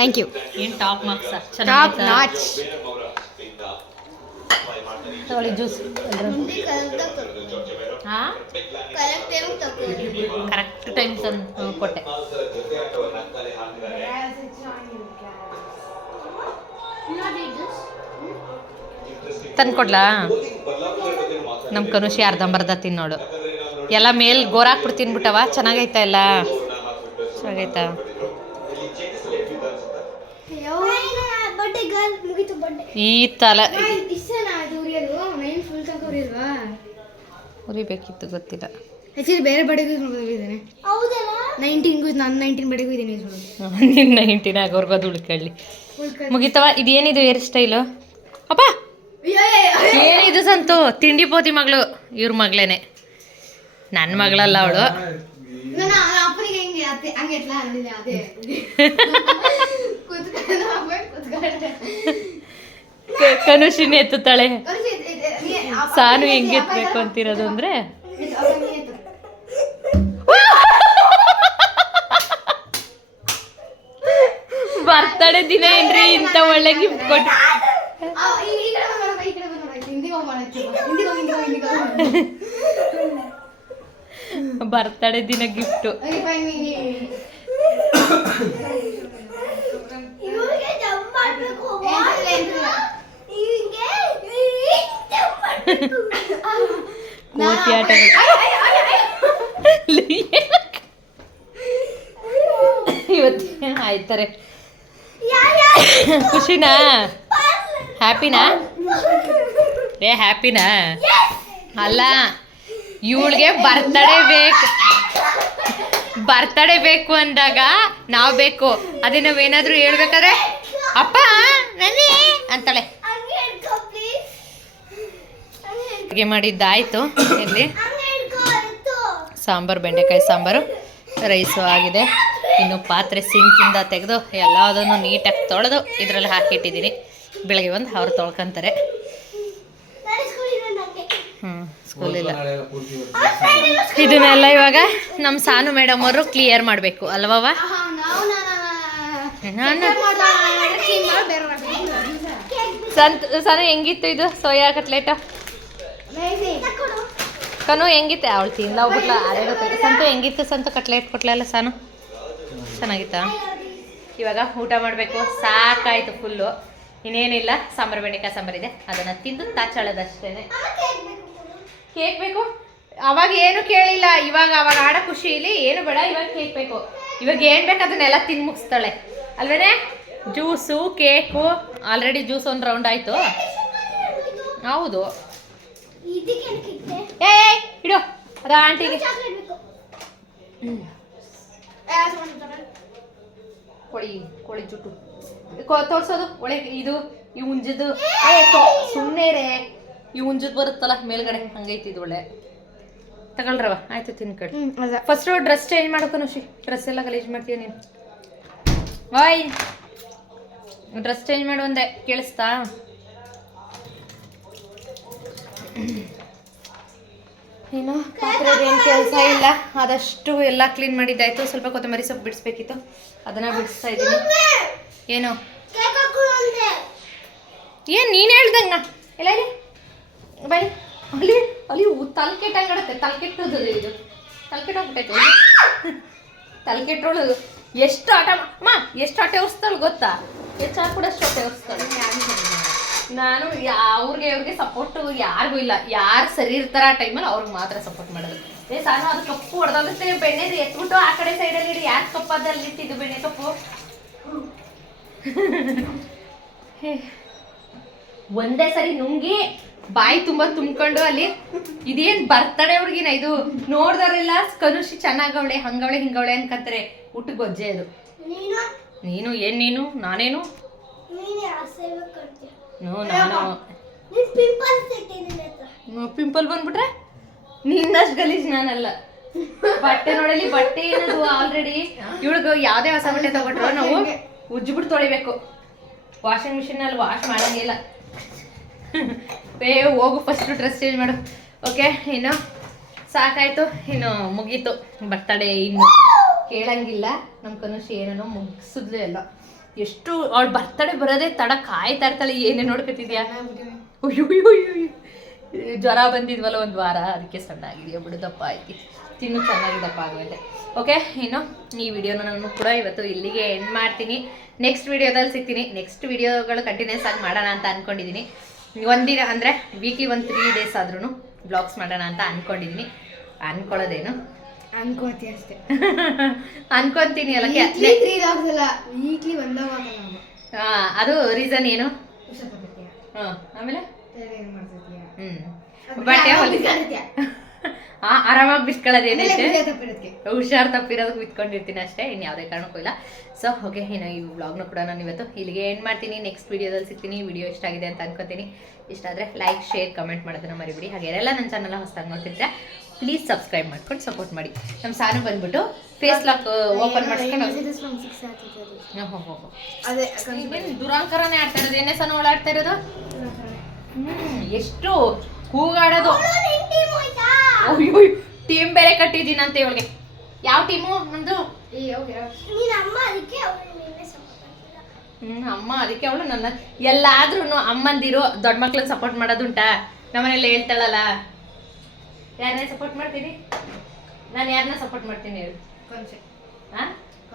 Speaker 5: Thank you.
Speaker 1: ಏನ್ ಟಾಪ್ ಮಾರ್ಕ್ಸ್
Speaker 5: Top notch.
Speaker 1: ತಗೊಳ್ಳಿ ಜ್ಯೂಸ್
Speaker 2: ಮುಂದೆ ಕರೆಕ್ಟ್
Speaker 1: ಹಾ
Speaker 2: ಕರೆಕ್ಟ್ ಟೈಮ್ ತಗೋ
Speaker 1: ಕರೆಕ್ಟ್ ಟೈಮ್ ತಂದು ಕೊಟ್ಟೆ. ತಂದು ಕೊಡ್ಲಾ ನಮ್ಮ ಕನುಷಿ ಅರ್ಧಂಬರ್ಧ ತಿನ್ನೋಡು ಎಲ್ಲ ಮೇಲ್ ಗೋರಾಕ್ಬಿಟ್ಟು ತಿನ್ಬಿಟ್ಟವ ಚೆನ್ನಾಗೈತ ಎಲ್ಲ? ಚೆನ್ನಾಗೈತಾ? ಈ ತಲೆ
Speaker 5: ಇಷ್ಟನಾ ಅದು ಉರಿಯೋದು ನೈನ್ ಫುಲ್ ತನಕ ಉರಿಯಲ್ವಾ
Speaker 1: ಉರಿಬೇಕಿತ್ತು ಗೊತ್ತಿಲ್ಲ.
Speaker 5: ಆ್ಯಕ್ಚುಲಿ ಬೇರೆ ಬಡೆಗೂ ಯೂಸ್
Speaker 2: ಹೌದಲ್ಲ?
Speaker 5: ನೈನ್ಟೀನ್ಗೂ ನಾನು ನೈನ್ಟೀನ್ ಬಡೆಗೂ ಇದ್ದೀನಿ ಯೂಸ್ ಮಾಡೋದು
Speaker 1: ನಿನ್ನ ನೈನ್ಟೀನ್ ಆಗೋರ್ಗು ಅದು ಉಳ್ಕೊಳ್ಳಿ. ಮುಗಿತವ? ಇದೇನಿದು ಹೇರ್ ಸ್ಟೈಲು? ಅಪ್ಪ! ಏನಿದು ಸಂತು? ತಿಂಡಿ ಪೋತಿ ಮಗಳು ಇವ್ರ ಮಗಳೇನೆ. ನನ್ನ ಮಗಳಲ್ಲ ಅವಳು. [laughs] ಕನುಷಿನ ಎತ್ತುತ್ತಾಳೆ. ಸಾನು ಹೆಂಗೆ ಎತ್ತಬೇಕು ಅಂತಿರೋದು ಅಂದ್ರೆ? ಬರ್ತಡೇ ದಿನ ಏನ್ರಿ? ಇಂಥ ಒಳ್ಳೆ ಗಿಫ್ಟ್ ಕೊಟ್ಟು.
Speaker 5: ಬರ್ತಡೇ ದಿನ ಈ ಕಡೆ ಬಂದ್ ನೋಡಪ್ಪ, ಈ ಕಡೆ ಬಂದ್ ನೋಡಪ್ಪ. ಹಿಂದಿಗೆ ಹೋಗ್ ಮಾಡಕ್ಕೆ. ಹಿಂದಿಗೆ ಹೋಗ್, ಹಿಂದಿಗೆ ಹೋಗ್, ಹಿಂದಿಗೆ ಹೋಗ್.
Speaker 1: ಬರ್ತಡೆ ದಿನ gift
Speaker 5: Okay, fine, we- we- we-
Speaker 2: ಇವ್ರಿಗೆ ಜಂಪ್ ಮಾಡ್ಬೇಕು
Speaker 5: ಎಂತಿಲ್ಲ, ಎಂತಿಲ್ಲ.
Speaker 2: ಇವ್ರಿಗೆ ಜಂಪ್ ಮಾಡ್ಬೇಕು
Speaker 1: ಕೋತಿ ಆಟಗಳು ಇವತ್ತು ಆಯ್ತಾರೆ ಖುಷಿನಾ? ಹ್ಯಾಪಿನಾ ರೇ ಹ್ಯಾಪಿನಾ ಅಲ್ಲ, ಇವಳಿಗೆ ಬರ್ತಡೇ ಬೇಕು. ಬರ್ತಡೇ ಬೇಕು ಅಂದಾಗ ನಾವು ಬೇಕು. ಅದೇ ನಾವೇನಾದರೂ ಹೇಳ್ಬೇಕಾದ್ರೆ, ಅಪ್ಪ ಅಂತಾಳೆ
Speaker 2: ಹಂಗೆ ಹಿಡ್ಕೊ ಪ್ಲೀಸ್ ಹಂಗೆ ಹಿಡ್ಕೊ
Speaker 1: ಅಡುಗೆ ಮಾಡಿದ್ದಾಯಿತು. ಇಲ್ಲಿ ಸಾಂಬಾರು ಬೆಂಡೆಕಾಯಿ ಸಾಂಬಾರು ರೈಸು ಆಗಿದೆ. ಇನ್ನು ಪಾತ್ರೆ ಸಿಂಕಿಂದ ತೆಗೆದು ಎಲ್ಲದನ್ನು ನೀಟಾಗಿ ತೊಳೆದು ಇದರಲ್ಲಿ ಹಾಕಿಟ್ಟಿದ್ದೀನಿ. ಬೆಳಗ್ಗೆ ಒಂದು ಅವ್ರು ತೊಳ್ಕೊಂತಾರೆ. ಹ್ಞೂ ಸ್ಕೂಲಿಲ್ಲ. ಇದನ್ನೆಲ್ಲ ಇವಾಗ ನಮ್ಮ ಸಾನು ಮೇಡಮ್ ಅವರು ಕ್ಲಿಯರ್ ಮಾಡಬೇಕು ಅಲ್ವವ. ಸಂತ ಸಾನು ಹೆಂಗಿತ್ತು ಇದು? Soya cutlet? ಕನು ಹೆಂಗಿತ್ತೆ ಅವಳು ತಿಂದ ಹೋಗ್ಬಿಟ್ಲ ಅದೇ ಸಂತು ಹೆಂಗಿತ್ತು ಸಂತು? ಕಟ್ಲೆಟ್ ಕೊಟ್ಲಲ್ಲ ಸಾನು? ಚೆನ್ನಾಗಿತ್ತ? ಇವಾಗ ಊಟ ಮಾಡಬೇಕು. ಸಾಕಾಯ್ತು ಫುಲ್ಲು ಇನ್ನೇನಿಲ್ಲ. ಸಾಂಬಾರು ಬೆಂಡೆಕಾಯಿ ಸಾಂಬಾರಿದೆ ಅದನ್ನು ತಿಂದು ತಾಚಾಳೋದಷ್ಟೇ ಕೇಕ್ ಬೇಕು? ಅವಾಗ ಏನು ಕೇಳಿಲ್ಲ. ಇವಾಗ ಅವಾಗ ಆಡೋ ಖುಷಿಲಿ ಏನು ಬೇಡ ಇವಾಗ ಕೇಕ್ ಬೇಕು. ಇವಾಗ ಏನು ಬೇಕು ಅದನ್ನೆಲ್ಲ ತಿಂದು ಮುಗಿಸ್ತಾಳೆ. ಅಲ್ವೇನೆ? ಜ್ಯೂಸು ಕೇಕು ಆಲ್ರೆಡಿ ಜ್ಯೂಸ್ ಒಂದು ರೌಂಡ್ ಆಯಿತು. ಹೌದು? ಏ ಇಡು. ಅದ ಆಂಟಿಗೆ.
Speaker 2: ಕೊಳಿ.
Speaker 1: ಕೋಳಿ ಕೋಳಿ ಜುಟ್ಟು. ಕೊ- ತೋರ್ಸೋದು. ಒಳಗೆ ಇದು ಈ ಹುಂಜದ್ದು ಏ ಸುಮ್ಮನೆ ರೇ ಈ ಹುಂಜದ್ ಬರುತ್ತಲ್ಲ ಮೇಲ್ಗಡೆ ಹಂಗೈತಿ ಇದು ಒಳ್ಳೆ. ತಗೊಳ್ರವ ಆಯ್ತು
Speaker 5: ತಿನ್ಕಡಿ
Speaker 1: ಫಸ್ಟು ಡ್ರೆಸ್ ಚೇಂಜ್ ಮಾಡ್ಕೊ ಖುಷಿ ಡ್ರೆಸ್ ಎಲ್ಲ ಗಲೀಜ್ ಮಾಡ್ತೀಯ ನೀನು. ವಾಯ್ ಡ್ರೆಸ್ ಚೇಂಜ್ ಮಾಡು ಒಂದೇ ಕೇಳಿಸ್ತಾ? ಏನು? ಪಾತ್ರೆ ಏನು ಕೆಲಸ ಇಲ್ಲ. ಆದಷ್ಟು ಎಲ್ಲ ಕ್ಲೀನ್ ಮಾಡಿದ್ದಾಯ್ತು. ಸ್ವಲ್ಪ ಕೊತ್ತಂಬರಿ ಸೊಪ್ಪು ಬಿಡಿಸ್ಬೇಕಿತ್ತು. ಅದನ್ನ ಬಿಡಿಸ್ತಾ ಇದ್ದೀನಿ. ಏನು? ಏನು ನೀನು ಹೇಳ್ದಂಗ? ಎಲ್ಲ ಬನ್ನಿ ಅಲ್ಲಿ ಅಲ್ಲಿ ತಲೆ ಕೆಟ್ಟಂಗಡತ್ತೆ ತಲೆ ಕೆಟ್ಟದು ಇದು. ತಲೆ ಕೆಟ್ಟೋಗ್ಬಿಟ್ಟೈತೆ ತಲೆ ಕೆಟ್ಟೋಳು ಎಷ್ಟು ಆಟ ಮಾ- ಎಷ್ಟು ಆಟ ಉಸ್ತಾಳು ಗೊತ್ತಾ? ಎಷ್ಟು ಅಷ್ಟು ಆಟ ಉಸ್ತಾಳು ನಾನು ಅವ್ರಿಗೆ ಅವ್ರಿಗೆ ಸಪೋರ್ಟ್ ಯಾರಿಗೂ ಇಲ್ಲ. ಯಾರು ಸರಿ ಇರ್ತಾರ ಆ ಟೈಮಲ್ಲಿ ಅವ್ರಿಗೆ ಮಾತ್ರ ಸಪೋರ್ಟ್ ಮಾಡೋದು. ಏ ಸಾನು ಅದು ಕಪ್ಪು ಹೊಡೆದೋಗುತ್ತೆ. ಬೆಣ್ಣೆ ಎತ್ಬಿಟ್ಟು ಆ ಕಡೆ ಸೈಡಲ್ಲಿ ಇಡಿ. ಯಾರು ಕಪ್ಪದಲ್ಲಿ ಇಟ್ಟಿದ್ದು ಬೆಣ್ಣೆ ಕಪ್ಪು. ಒಂದೇ ಸರಿ ನುಂಗಿ ಬಾಯಿ ತುಂಬಾ ತುಂಬ್ಕೊಂಡು ಅಲ್ಲಿ ಇದೇನ್ ಬರ್ತಡೆ ಹುಡುಗಿನ ಇದು? ನೋಡ್ದವ್ರೆಲ್ಲ ಕನುಷಿ ಚೆನ್ನಾಗವಳೆ ಹಂಗವಳೆ ಹಿಂಗವಳೆ ಅನ್ಕಂತಾರೆ. ಊಟ ಗೊಜ್ಜೆ ಅದು.
Speaker 2: ನೀನು?
Speaker 1: ನೀನು ಏನ್ ನೀನು? ನಾನೇನು?
Speaker 2: ನೀನು
Speaker 1: ಪಿಂಪಲ್ ಬಂದ್ಬಿಟ್ರೆ? ನಿನ್ನಷ್ಟು ಗಲೀಜ್ ನಾನಲ್ಲ. ಬಟ್ಟೆ ನೋಡಲಿ ಬಟ್ಟೆ ಏನದು ಆಲ್ರೆಡಿ ಇವಳಿಗೆ ಯಾವ್ದೇ ಹೊಸ ಬಟ್ಟೆ ತಗೊಂಡ್ರು ನಾವು ಉಜ್ಜಿಬಿಟ್ಟು ತೊಳಿಬೇಕು. ವಾಷಿಂಗ್ ಮಿಷಿನ್ ಅಲ್ಲಿ ವಾಶ್ ಮಾಡಂಗಿಲ್ಲ. ಬೇ ಹೋಗು ಫಸ್ಟ್ ಡ್ರೆಸ್ ಚೇಂಜ್ ಮಾಡು. ಓಕೆ ಇನ್ನು ಸಾಕಾಯ್ತು ಇನ್ನು ಮುಗೀತು. ಬರ್ತಡೇ ಇನ್ನು. ಕೇಳಂಗಿಲ್ಲ. ನಮ್ಮ ಕನುಷಿ ಏನೇನೋ ಮುಗಿಸಿದ್ಲು ಎಲ್ಲ. ಎಷ್ಟು ಅವಳು ಬರ್ತಡೇ ಬರೋದೇ ತಡ ಕಾಯ್ತಾ ಇರ್ತಾಳೆ ಏನೇ ನೋಡ್ಕೊತಿದ್ಯಾ. ಜ್ವರ ಬಂದಿದ್ವಲ್ಲ ಒಂದು ವಾರ ಅದಕ್ಕೆ ಸಣ್ಣ ಆಗಿದೆಯಾ ಬಿಡುದಪ್ಪ ಆಯ್ತು. ತಿನ್ನು ಚೆನ್ನಾಗಿದಪ್ಪ ದಪ್ಪ ಆಗೋಯ್ತೆ ಓಕೆ ಇನ್ನು ಈ ವಿಡಿಯೋನ ನಾನು ಕೂಡ ಇವತ್ತು ಇಲ್ಲಿಗೆ ಎಂಡ್ ಮಾಡ್ತೀನಿ. ನೆಕ್ಸ್ಟ್ ವಿಡಿಯೋದಲ್ಲಿ ಸಿಗ್ತೀನಿ. ನೆಕ್ಸ್ಟ್ ವಿಡಿಯೋಗಳು ಕಂಟಿನ್ಯೂಸ್ ಆಗಿ ಮಾಡೋಣ ಅಂತ ಅಂದ್ಕೊಂಡಿದ್ದೀನಿ ಒಂದಿನ ಅಂದರೆ ವೀಕ್ಲಿ ಒಂದು ತ್ರೀ ಡೇಸ್ ಆದ್ರೂ ಬ್ಲಾಗ್ಸ್ ಮಾಡೋಣ ಅಂತ ಅಂದ್ಕೊಂಡಿದ್ದೀನಿ ಅನ್ಕೊಳ್ಳೋದೇನು?
Speaker 5: ಅನ್ಕೋತಿ ಅಷ್ಟೇ.
Speaker 1: ಅನ್ಕೊಂತೀನಿ ಅಲ್ಲ
Speaker 5: ವೀಕ್ಲಿ ತ್ರೀ ಅಲ್ಲ ವೀಕ್ಲಿ
Speaker 1: ಅದು ರೀಸನ್ ಏನು? ಹಾಂ ಆಮೇಲೆ?
Speaker 5: ಏನು ಮಾಡ್ತಿದ್ಯಾ?
Speaker 1: ಹ್ಞೂ ಬಟ್ಟೆ ಆ ಆರಾಮಾಗಿ ಬಿಸ್ಕೊಳ್ಳೋದೇನೈತೆ
Speaker 5: ಏನೈತೆ
Speaker 1: ಹುಷಾರ್ ತಪ್ಪಿರೋದಕ್ಕೆ ಬಿತ್ಕೊಂಡಿರ್ತೀನಿ ಅಷ್ಟೇ ಇನ್ನು ಯಾವುದೇ ಕಾರಣಕ್ಕೂ ಇಲ್ಲ. ಸೊ ಓಕೆ ಇನ್ನು ಈ ವ್ಲಾಗ್ನು ಕೂಡ ನಾನು ಇವತ್ತು ಇಲ್ಲಿಗೆ ಎಂಡ್ ಮಾಡ್ತೀನಿ. ನೆಕ್ಸ್ಟ್ ವೀಡಿಯೋದಲ್ಲಿ ಸಿಗ್ತೀನಿ. ವಿಡಿಯೋ ಇಷ್ಟ ಆಗಿದೆ ಅಂತ ಅನ್ಕೋತೀನಿ. ಇಷ್ಟ ಆದರೆ ಲೈಕ್ ಶೇರ್ ಕಮೆಂಟ್ ಮಾಡೋದನ್ನ ಮರಿಬಿಡಿ. ಹಾಗೆ ಎಲ್ಲ ನನ್ನ ಚಾನಲ್ ಹೊಸದಾಗಿ ನೋಡ್ತಿದ್ರೆ ಪ್ಲೀಸ್ ಸಬ್ಸ್ಕ್ರೈಬ್ ಮಾಡ್ಕೊಂಡು ಸಪೋರ್ಟ್ ಮಾಡಿ. ನಮ್ಮ ಸಾನು ಬಂದ್ಬಿಟ್ಟು ಫೇಸ್ ಲಾಕ್ ಓಪನ್ ಮಾಡ್ಕೊಂಡು ದುರಾಂಕರನೇ ಆಡ್ತಾ ಇರೋದು. ಎಣ್ಣೆ ಸಾನು ಓಡಾಡ್ತಾ ಇರೋದು? ಹ್ಮ್ ಎಷ್ಟು ಕೂಗಾಡೋದು. ಟೀಮ್ ಬೇರೆ ಕಟ್ಟಿದ್ದೀನಂತೆ ಇವಳಿಗೆ. ಯಾವ ಟೀಮು ನಮ್ದು? ಹ್ಮ್ ಅಮ್ಮ ಅದಕ್ಕೆ ಅವಳು ನನ್ನ ಎಲ್ಲಾದ್ರೂ ಅಮ್ಮಂದಿರು ದೊಡ್ಡ ಮಕ್ಳನ್ನ ಸಪೋರ್ಟ್ ಮಾಡೋದುಂಟಾ? ನಮ್ಮನೆಲ್ಲ ಹೇಳ್ತಾಳಲ್ಲ. ಯಾರನ್ನ ಸಪೋರ್ಟ್ ಮಾಡ್ತೀನಿ ನಾನು ಯಾರನ್ನ ಸಪೋರ್ಟ್ ಮಾಡ್ತೀನಿ ಹೇಳಿ?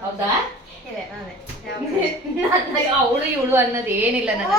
Speaker 1: ಹೌದಾ? [laughs] ಅವಳು ಇವಳು ಅನ್ನೋದು ಏನಿಲ್ಲ ನನ್ನ